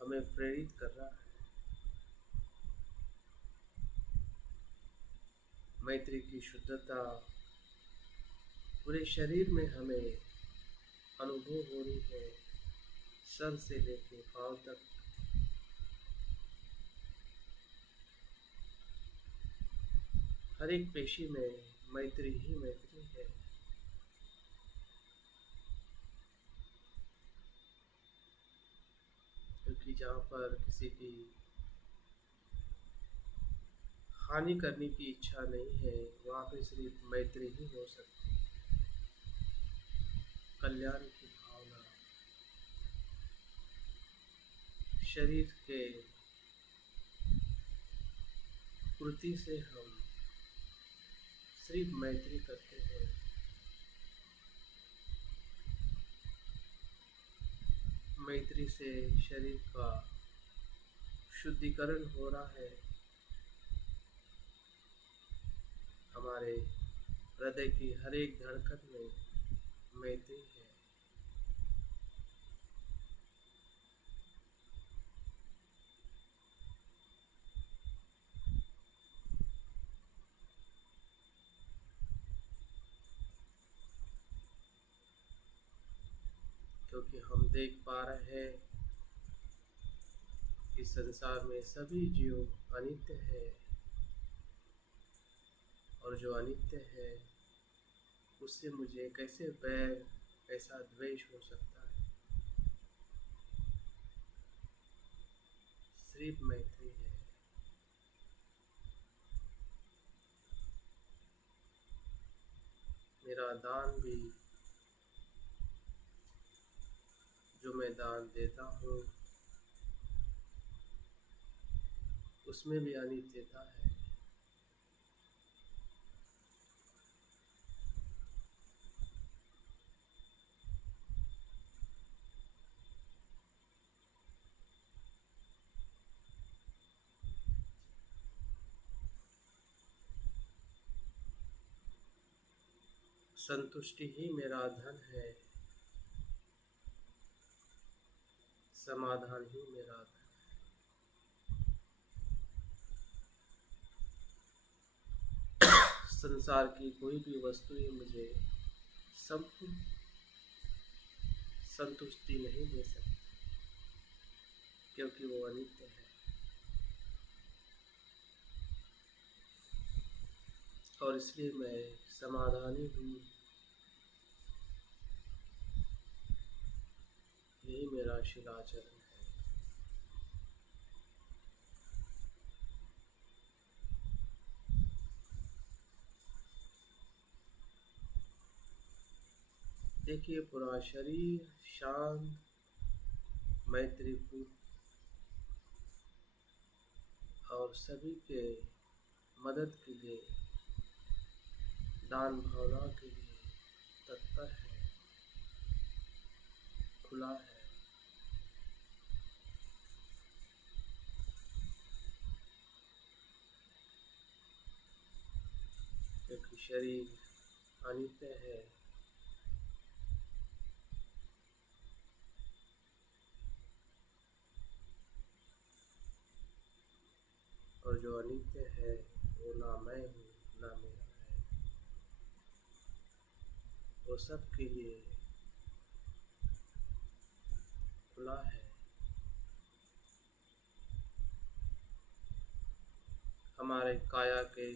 हमें प्रेरित कर रहा है। मैत्री की शुद्धता पूरे शरीर में हमें अनुभव हो रही है, सर से लेकर पांव तक। हर एक पेशी में मैत्री ही मैत्री है। क्योंकि जहाँ पर किसी की हानि करने की इच्छा नहीं है, वहाँ पे सिर्फ मैत्री ही हो सकती है। कल्याण की भावना शरीर के कृति से हम सिर्फ मैत्री करते हैं। मैत्री से शरीर का शुद्धिकरण हो रहा है, हमारे हृदय की हर एक धड़कन में मैत्री है। क्योंकि हम देख पा रहे हैं कि संसार में सभी जीव अनित्य है, और जो अनित्य है उससे मुझे कैसे बैर, कैसा द्वेष हो सकता है। सिर्फ मैत्री है। मेरा दान भी, जो मैं दान देता हूँ उसमें भी अनित्यता है। संतुष्टि ही मेरा धन है, समाधान ही मेरा धन है। संसार की कोई भी वस्तु ही मुझे संपूर्ण संतुष्टि नहीं दे सकती, क्योंकि वो अनित्य है। और इसलिए मैं समाधानी हूँ। यही मेरा शिलाचरण है। देखिए, पूरा शरीर शांत मैत्रीपूर्ण और सभी के मदद के लिए, दान भावना के लिए तत्पर है, खुला है। क्योंकि शरीर अनित्य है, और जो अनित्य है वो ना मैं हूँ ना मेरा है, वो सब के लिए खुला है। हमारे काया के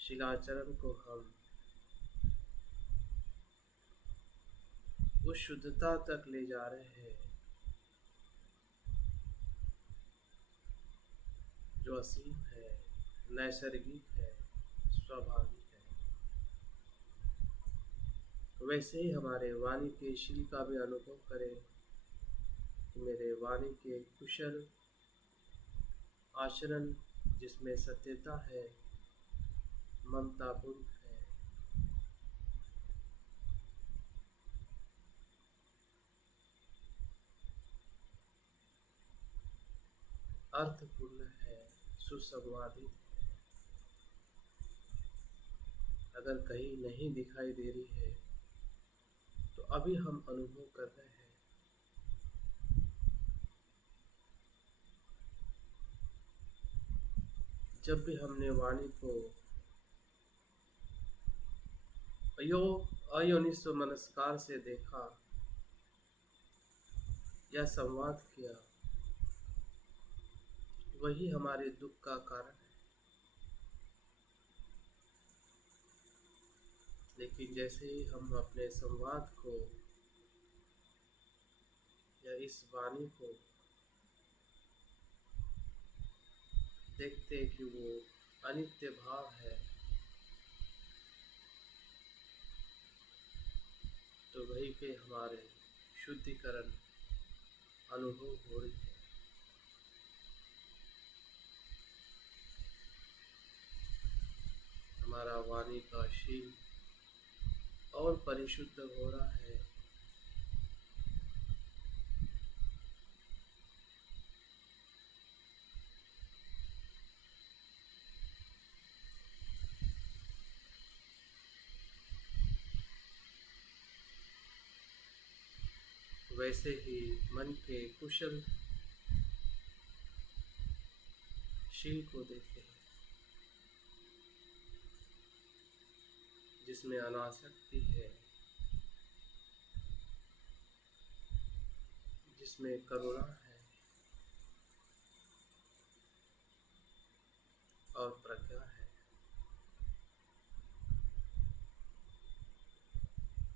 शिलाचरण को हम उस शुद्धता तक ले जा रहे हैं जो असीम है, नैसर्गिक है, स्वाभाविक है। वैसे ही हमारे वाणी के शील का भी अनुभव करें कि मेरे वाणी के कुशल आचरण जिसमें सत्यता है, ममतापूर्ण है, अर्थपूर्ण है, सुसंवादित है। अगर कहीं नहीं दिखाई दे रही है तो अभी हम अनुभव कर रहे हैं। जब भी हमने वाणी को अयोनिसो मनस्कार से देखा या संवाद किया, वही हमारे दुख का कारण है। लेकिन जैसे ही हम अपने संवाद को या इस वाणी को देखते कि वो अनित्य भाव है, तो वहीं पे हमारे शुद्धिकरण अनुभव हो रही है। हमारा वाणी का शील और परिशुद्ध हो रहा है। वैसे ही मन के कुशल शील को देखते हैं जिसमें अनासक्ति है, जिसमें करुणा है और प्रज्ञा है।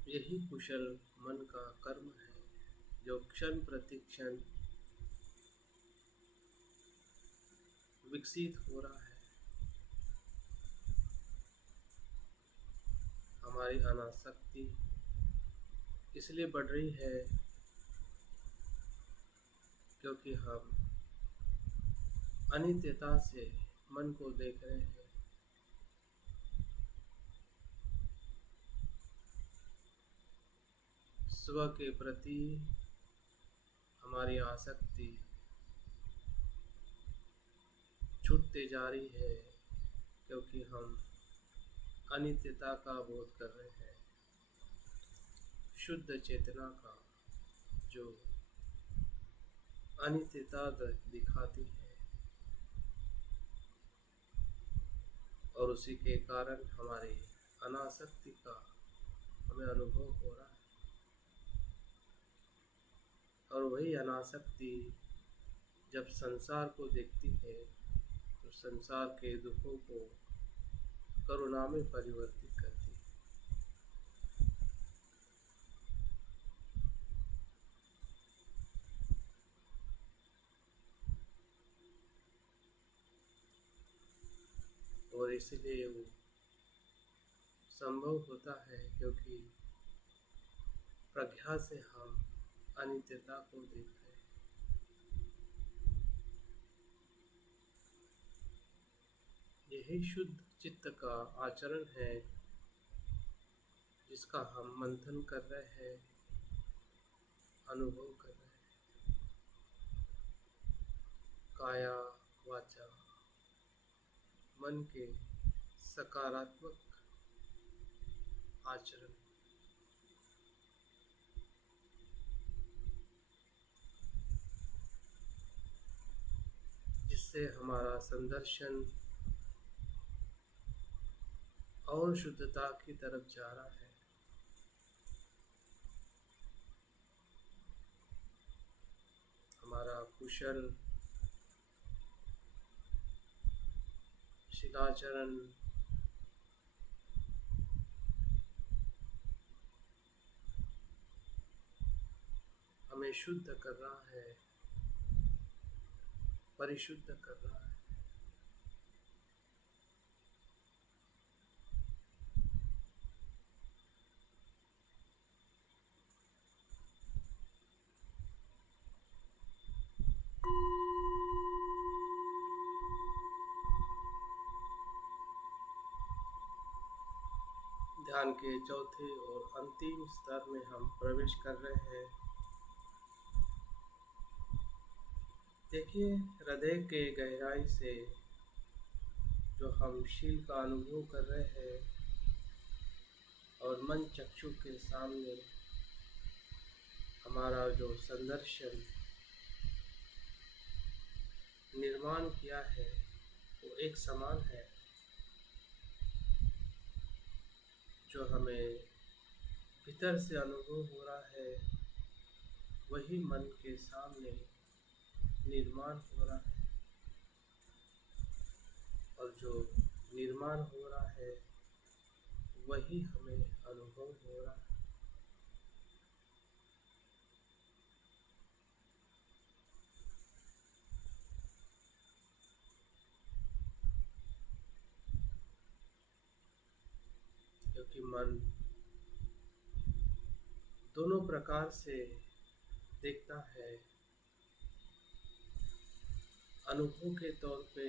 यही कुशल मन का कर्म है जो क्षण प्रति क्षण विकसित हो रहा है। हमारी अनासक्ति इसलिए बढ़ रही है क्योंकि हम अनित्यता से मन को देख रहे हैं। स्व के प्रति हमारी आसक्ति छूटते जा रही है क्योंकि हम अनित्यता का बोध कर रहे हैं, शुद्ध चेतना का जो अनित्यता दिखाती है। और उसी के कारण हमारी अनासक्ति का हमें अनुभव हो रहा है। और वही अनासक्ति जब संसार को देखती है तो संसार के दुखों को करुणा में परिवर्तित करती है। और इसलिए वो संभव होता है क्योंकि प्रज्ञा से हम अनित्यता को देख रहे हैं। यही शुद्ध चित्त का आचरण है जिसका हम मंथन कर रहे हैं, अनुभव कर रहे हैं। काया वाचा मन के सकारात्मक आचरण, जिससे हमारा संदर्शन और शुद्धता की तरफ जा रहा है। हमारा कुशल शिलाचरण हमें शुद्ध कर रहा है, परिशुद्ध कर रहा है। ध्यान के चौथे और अंतिम स्तर में हम प्रवेश कर रहे हैं। देखिए, हृदय के गहराई से जो हम शील का अनुभव कर रहे हैं और मन चक्षु के सामने हमारा जो संदर्शन निर्माण किया है वो एक समान है। जो हमें भीतर से अनुभव हो रहा है वही मन के सामने निर्माण हो रहा है, और जो निर्माण हो रहा है वही हमें अनुभव हो रहा है। क्योंकि मन दोनों प्रकार से देखता है, अनुभव के तौर पे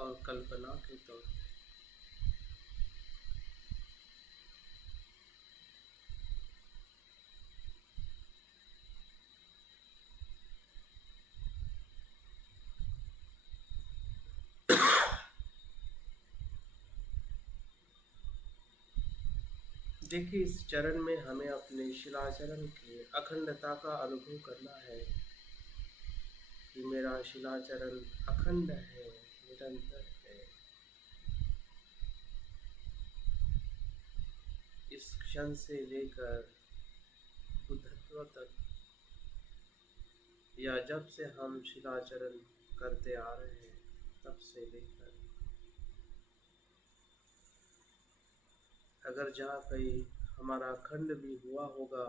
और कल्पना के तौर पे। देखिए, इस चरण में हमें अपने शिलाचरण के अखंडता का अनुभव करना है कि मेरा शिलाचरण अखंड है, निरंतर है। इस क्षण से लेकर बुद्धत्व तक, या जब से हम शिलाचरण करते आ रहे हैं तब से लेकर, अगर जहाँ कहीं हमारा खंड भी हुआ होगा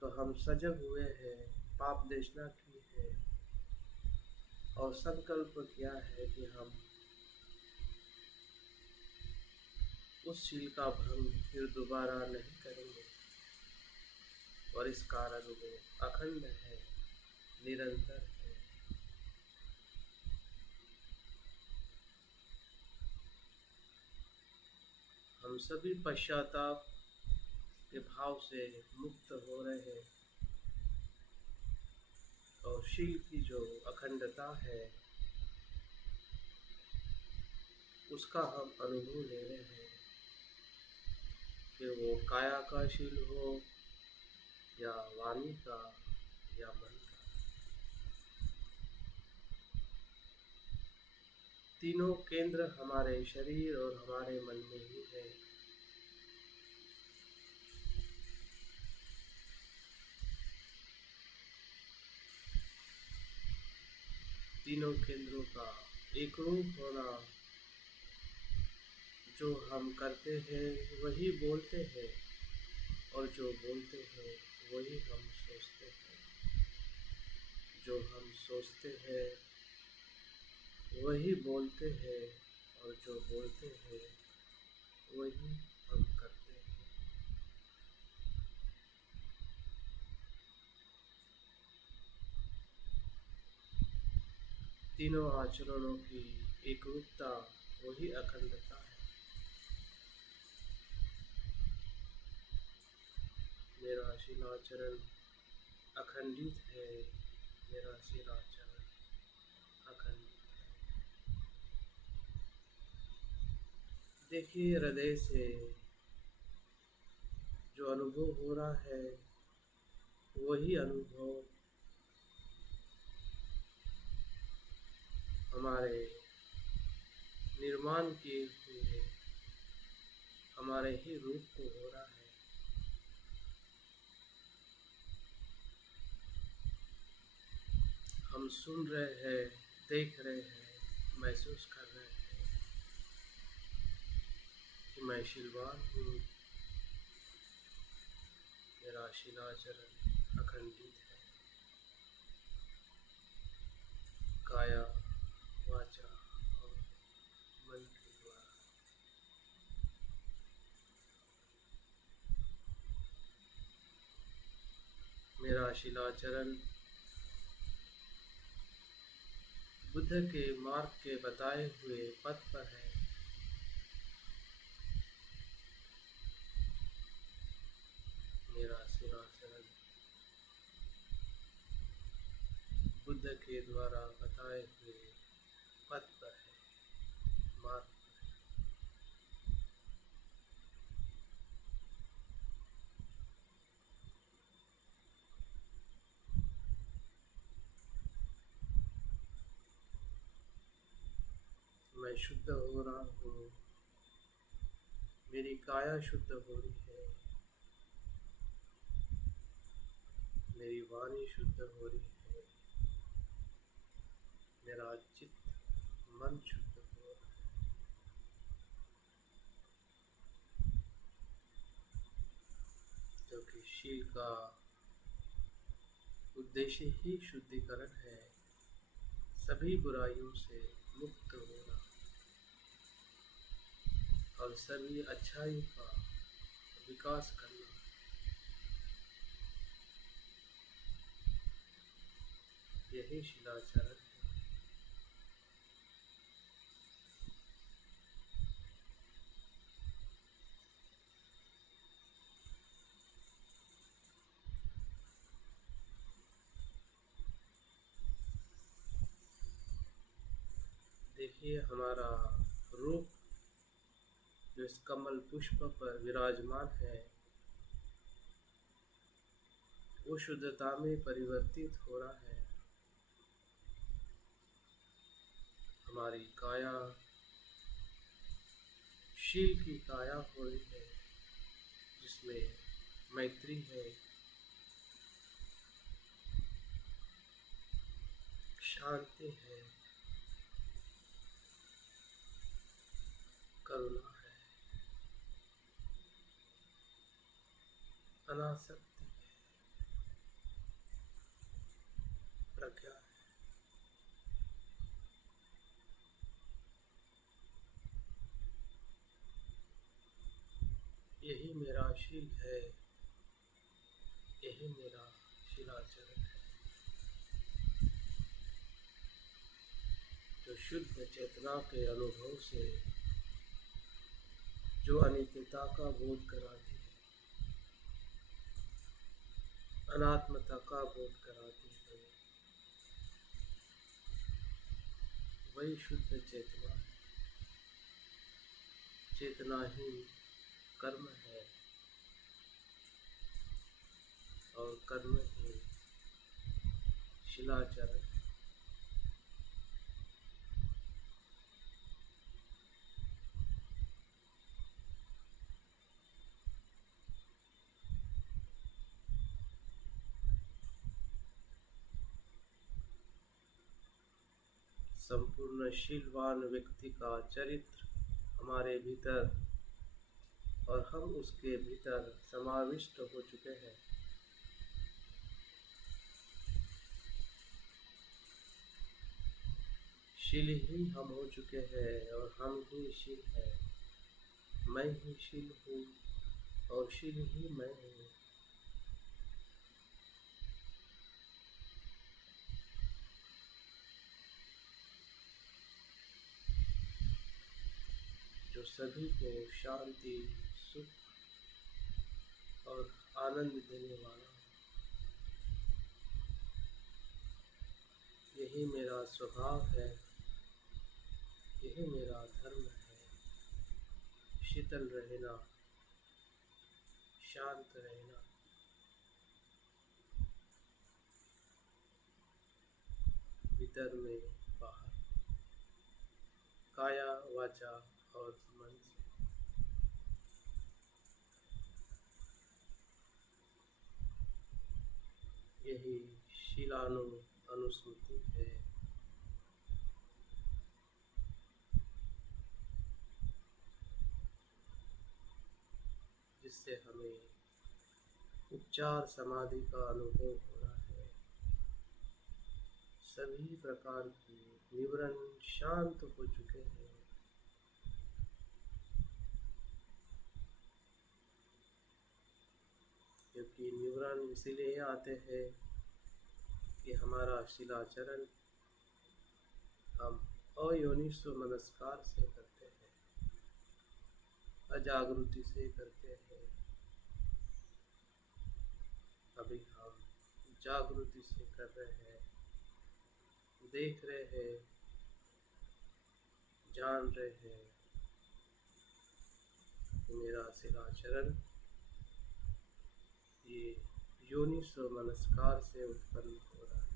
तो हम सजग हुए हैं, पाप देशना की है और संकल्प किया है कि हम उस शील का भंग फिर दोबारा नहीं करेंगे। और इस कारण वो अखंड है, निरंतर है। हम सभी पश्चाताप के भाव से मुक्त हो रहे हैं और शील की जो अखंडता है उसका हम अनुभव ले रहे हैं, कि वो काया का शील हो या वाणी का या मन का। तीनों केंद्र हमारे शरीर और हमारे मन में ही है। तीनों केंद्रों का एक रूप होना, जो हम करते हैं वही बोलते हैं और जो बोलते हैं वही हम सोचते हैं। जो हम सोचते हैं वही बोलते हैं और जो बोलते हैं वही हम करते हैं। तीनों आचरणों की एकरूपता वही अखंडता है। मेरा शिलाचरण अखंडित है, मेरा शिलाचरण अखंडित है। देखिए, हृदय से जो अनुभव हो रहा है वही अनुभव हमारे निर्माण किए हुए हमारे ही रूप को हो रहा है। हम सुन रहे हैं, देख रहे हैं, महसूस कर रहे हैं कि मैं शीलवान हूँ, मेरा शिलाचरण अखंडित है। काया, वाचा और मन के द्वारा मेरा शिलाचरण बुद्ध के मार्ग के बताए हुए पथ पर है। मेरा शिलाचरण बुद्ध के द्वारा बताए हुए पथ पर है, मार्ग पर है। मैं शुद्ध हो रहा हूँ, मेरी काया शुद्ध हो रही है, मेरी वाणी शुद्ध हो रही है, मेरा चित्त मन शुद्ध हो रहा है। जो कि शील का उद्देश्य ही शुद्धिकरण है, सभी बुराइयों से मुक्त होना और सभी अच्छाइयों का विकास करना। यही शिलाचरण है। देखिए, हमारा रूप जो इस कमल पुष्प पर विराजमान है वो शुद्धता में परिवर्तित हो रहा है। हमारी काया शील की काया हो रही है, जिसमें मैत्री है, शांति है, करुणा है, अनासक्ति है, प्रज्ञा है। यही मेरा शील है, यही मेरा शिलाचरण है, जो शुद्ध चेतना के अनुभव से जो अनित्यता का बोध कराती है, अनात्मता का बोध कराती है, वही शुद्ध चेतना है। चेतना ही कर्म है और कर्म ही शिलाचरण है। संपूर्ण शीलवान व्यक्ति का चरित्र हमारे भीतर और हम उसके भीतर समाविष्ट हो चुके हैं। शील ही हम हो चुके हैं और हम ही शील है। मैं ही शील हूँ और शील ही मैं हूँ। जो सभी को शांति, सुख और आनंद देने वाला। यही मेरा स्वभाव है, यही मेरा धर्म है। शीतल रहना, शांत रहना, भीतर में बाहर, काया वाचा और मन से। यही शीलानु अनुस्मृति है। जिससे हमें उपचार समाधि का अनुभव हो रहा है। सभी प्रकार की निवरण शांत हो चुके हैं। क्योंकि निवरण इसीलिए आते हैं कि हमारा शिलाचरण हम अयोनिस्व मनस्कार से करते हैं, अजागृति से करते हैं। अभी हम जागृति से कर रहे हैं, देख रहे हैं, जान रहे हैं कि मेरा शिलाचरण ये योनिस्व मनस्कार से उत्पन्न हो रहा है।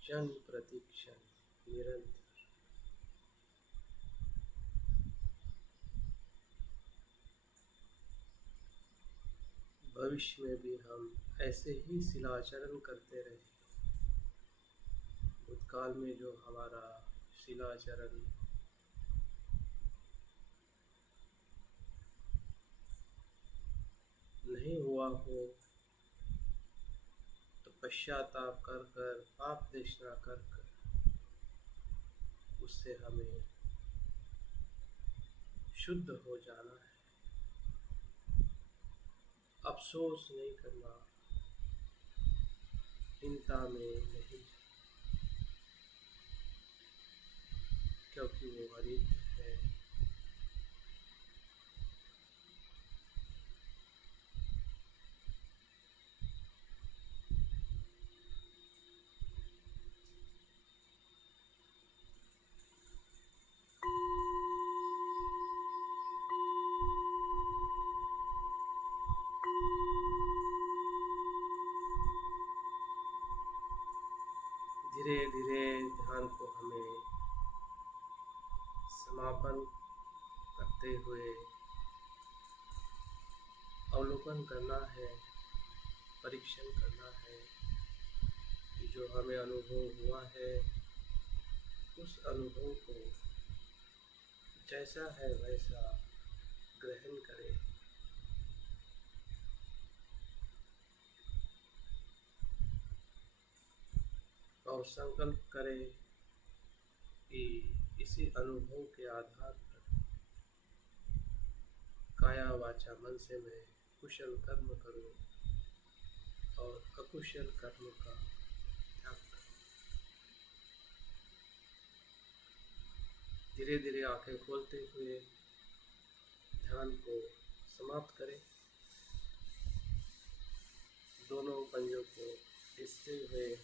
क्षण प्रति क्षण निरंतर। भविष्य में भी हम ऐसे ही शिलाचरण करते रहे। भूतकाल में जो हमारा शिलाचरण नहीं हुआ हो तो पश्चाताप कर कर, पाप देशना कर कर उससे हमें शुद्ध हो जाना है। अफसोस नहीं करना, चिंता में नहीं, क्योंकि वो अनित्य है। धीरे धीरे ध्यान को हमें समापन करते हुए अवलोकन करना है, परीक्षण करना है कि जो हमें अनुभव हुआ है उस अनुभव को जैसा है वैसा ग्रहण करें। और संकल्प करें कि इसी अनुभव के आधार पर काया वाचा मन से मैं कुशल कर्म करूं और अकुशल कर्म का त्याग करूं। धीरे धीरे आंखें खोलते हुए ध्यान को समाप्त करें। दोनों पंजों को हिसते हुए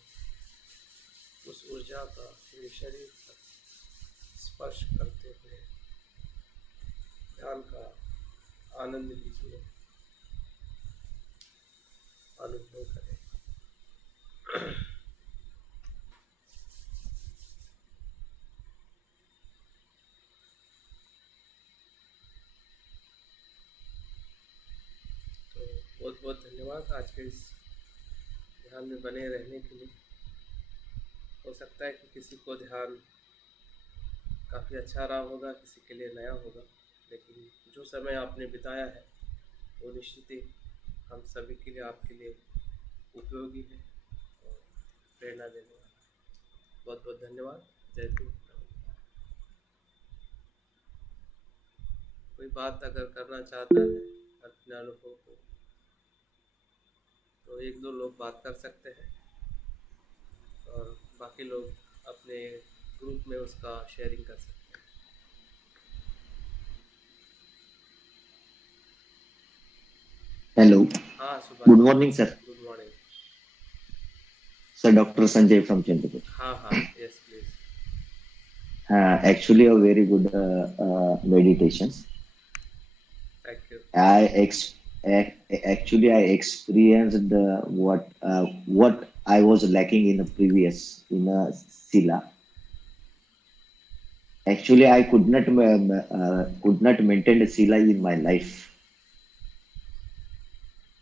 उस ऊर्जा का पूरे शरीर पर स्पर्श करते हुए ध्यान का आनंद लीजिए, अनुभव करें। तो बहुत बहुत धन्यवाद आज के इस ध्यान में बने रहने के लिए। हो सकता है कि किसी को ध्यान काफ़ी अच्छा रहा होगा, किसी के लिए नया होगा, लेकिन जो समय आपने बिताया है वो निश्चित ही हम सभी के लिए, आपके लिए उपयोगी है और प्रेरणा देने वाला है। बहुत बहुत धन्यवाद। जय हिंद। कोई बात अगर करना चाहता है अपने अनुभव को, तो एक दो लोग बात कर सकते हैं और बाकी लोग अपने ग्रुप में उसका शेयरिंग कर सकते हैं। Hello. हाँ Subhash Good ji, morning, sir. Good morning. Sir, Dr. Sanjay from Chandigarh. हाँ हाँ, yes please. Actually, a very good meditation. Thank you. Actually I experienced what I was lacking in a previous in a Sila. Actually, I could not maintain a Sila in my life.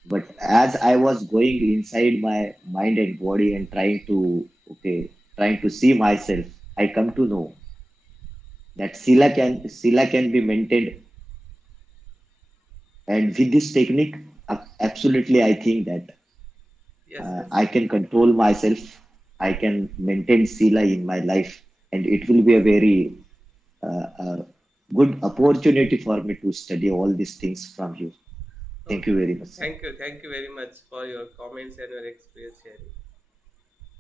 But as I was going inside my mind and body and trying to see myself, I come to know that Sila can be maintained. And with this technique, absolutely, I think that yes I can control myself. I can maintain Sila in my life, and it will be a very good opportunity for me to study all these things from you. Thank you very much. Thank you very much for your comments and your experience sharing.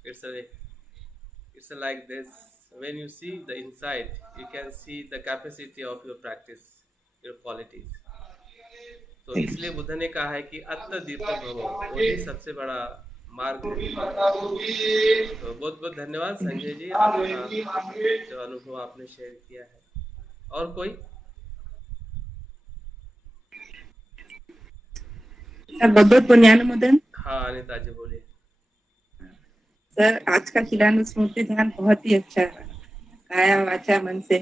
It's a like this. When you see the inside, you can see the capacity of your practice, your qualities. तो Thank you. इसलिए बुद्ध ने कहा है कि अत्त दीपो भवो, वही सबसे बड़ा मार्ग है। तो बहुत बहुत धन्यवाद संजय जी, आपका जो अनुभव आपने शेयर किया है। और कोई? सर बहुत बहुत पुण्यानुमोदन। हाँ अनिता जी बोलिए। सर आज का खिलाना स्मृति ध्यान बहुत ही अच्छा है, काया वाचा मन से।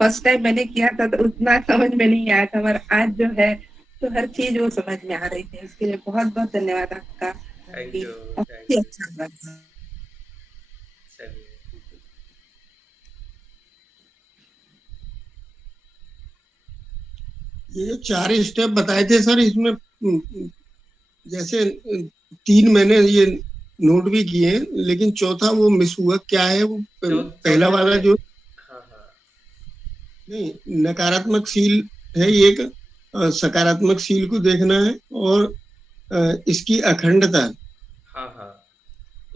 फर्स्ट टाइम मैंने किया था तो उतना समझ में नहीं आया था, मगर आज जो है तो हर चीज वो समझ में आ रही थी। उसके लिए बहुत बहुत धन्यवाद आपका। Thank you. बहुत ही अच्छा लगा। चलिए, ये जो 4 स्टेप बताए थे सर, इसमें जैसे 3 मैंने ये नोट भी किए हैं, लेकिन चौथा वो मिस हुआ। क्या है वो? पहला वाला जो हाँ हाँ नहीं, नकारात्मक सील है एक, सकारात्मक सील को देखना है, और इसकी अखंडता हाँ हाँ,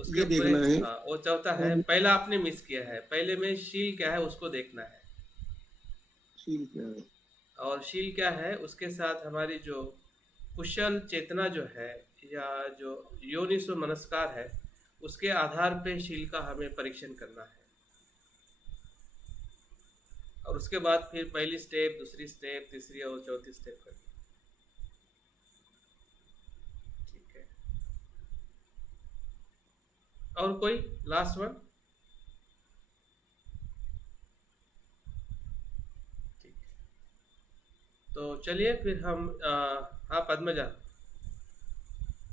उसके ये देखना है। हाँ वो चौथा है। और पहला आपने मिस किया है, पहले में शील क्या है उसको देखना है, सील क्या है? और शील क्या है उसके साथ हमारी जो कुशल चेतना जो है, या जो योनिसो मनस्कार है, उसके आधार पे शील का हमें परीक्षण करना है। और उसके बाद फिर पहली स्टेप, दूसरी स्टेप, तीसरी और चौथी स्टेप करनी। ठीक है, और कोई लास्ट वन? ठीक है, तो चलिए फिर हम हाँ पद्मजा।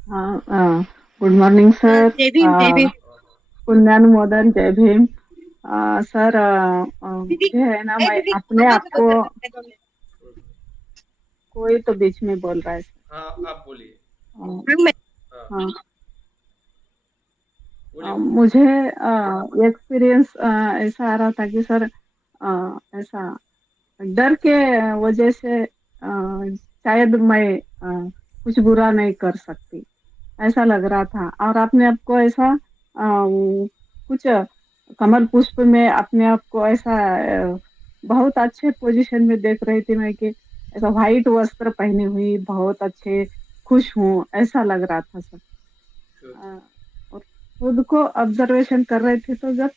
हाँ, गुड मॉर्निंग सर। जय भीम, जय भीम। पुण्यानुमोदन, जय भीम। सर मुझे है ना, मैं अपने आप को, कोई तो बीच में बोल रहा है सर। हाँ आप बोलिए। हाँ, हाँ मुझे एक्सपीरियंस ऐसा आ रहा था कि सर ऐसा डर के वजह से शायद मैं कुछ बुरा नहीं कर सकती, ऐसा लग रहा था। और अपने आप को ऐसा कुछ कमल पुष्प में अपने आप को ऐसा बहुत अच्छे पोजीशन में देख रही थी मैं, कि ऐसा व्हाइट वस्त्र पहनी हुई बहुत अच्छे खुश हूँ, ऐसा लग रहा था सर। और खुद को ऑब्जर्वेशन कर रहे थे, तो जब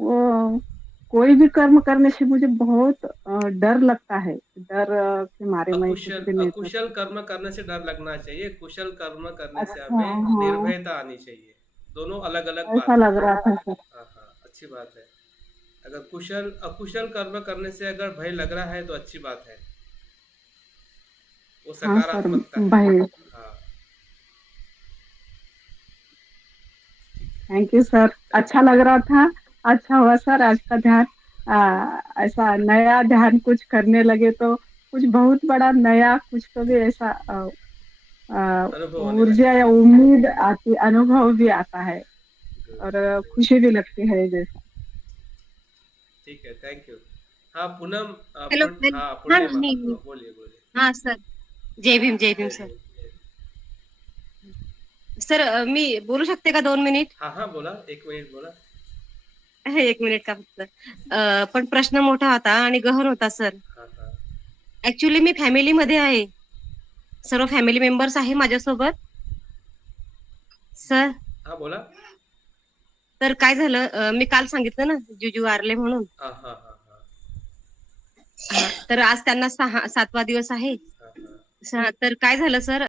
वो कोई भी कर्म करने से मुझे बहुत डर लगता है, डर के मारे मैं कुछ भी नहीं कर। अकुशल कर्म करने से डर लगना चाहिए, कुशल कर्म करने से अच्छा, हमें हाँ, निर्भयता आनी चाहिए। दोनों अलग अलग बात ऐसा है। लग रहा था सर। हाँ हाँ, अच्छी बात है। अगर अकुशल कर्म करने से अगर भय लग रहा है तो अच्छी बात है, वो हाँ सर, सकारात्मकता है। भाई हाँ थैंक यू सर, अच्छा लग रहा था। अच्छा हुआ सर आज का ध्यान, ऐसा नया ध्यान कुछ करने लगे तो कुछ बहुत बड़ा नया कुछ तो भी ऐसा अनुभव होने ऊर्जा लगे। या उम्मीद आती, अनुभव भी आता है Good, और good. खुशी भी लगती है जैसा। ठीक है, थैंक यू। हाँ पूनम हेलो हाँ हाँ पूर्णिमा नहीं हाँ, बोलिए बोलिए। हाँ सर, जय भीम जय सर. भीम, जय भीम। सर मी बोलू शकते का 2 मिनिट? हाँ हाँ बोला, 1 मिनिट बोला. 1 मिनिट का फक्त. पण प्रश्न मोठा होता आणि गहन होता सर. हाँ हाँ ऍक्च्युली मी फॅमिलीमध्ये आहे. सर्व फॅमिली मेंबर्स आहे माझ्यासोबत. सर, हाँ बोला. तर काय झालं, मी काल सांगितलं ना जुजू वारले म्हणून. हाँ हाँ हाँ हाँ तर आज त्यांना 7वा दिवस आहे. हाँ हाँ. तर काय झालं सर,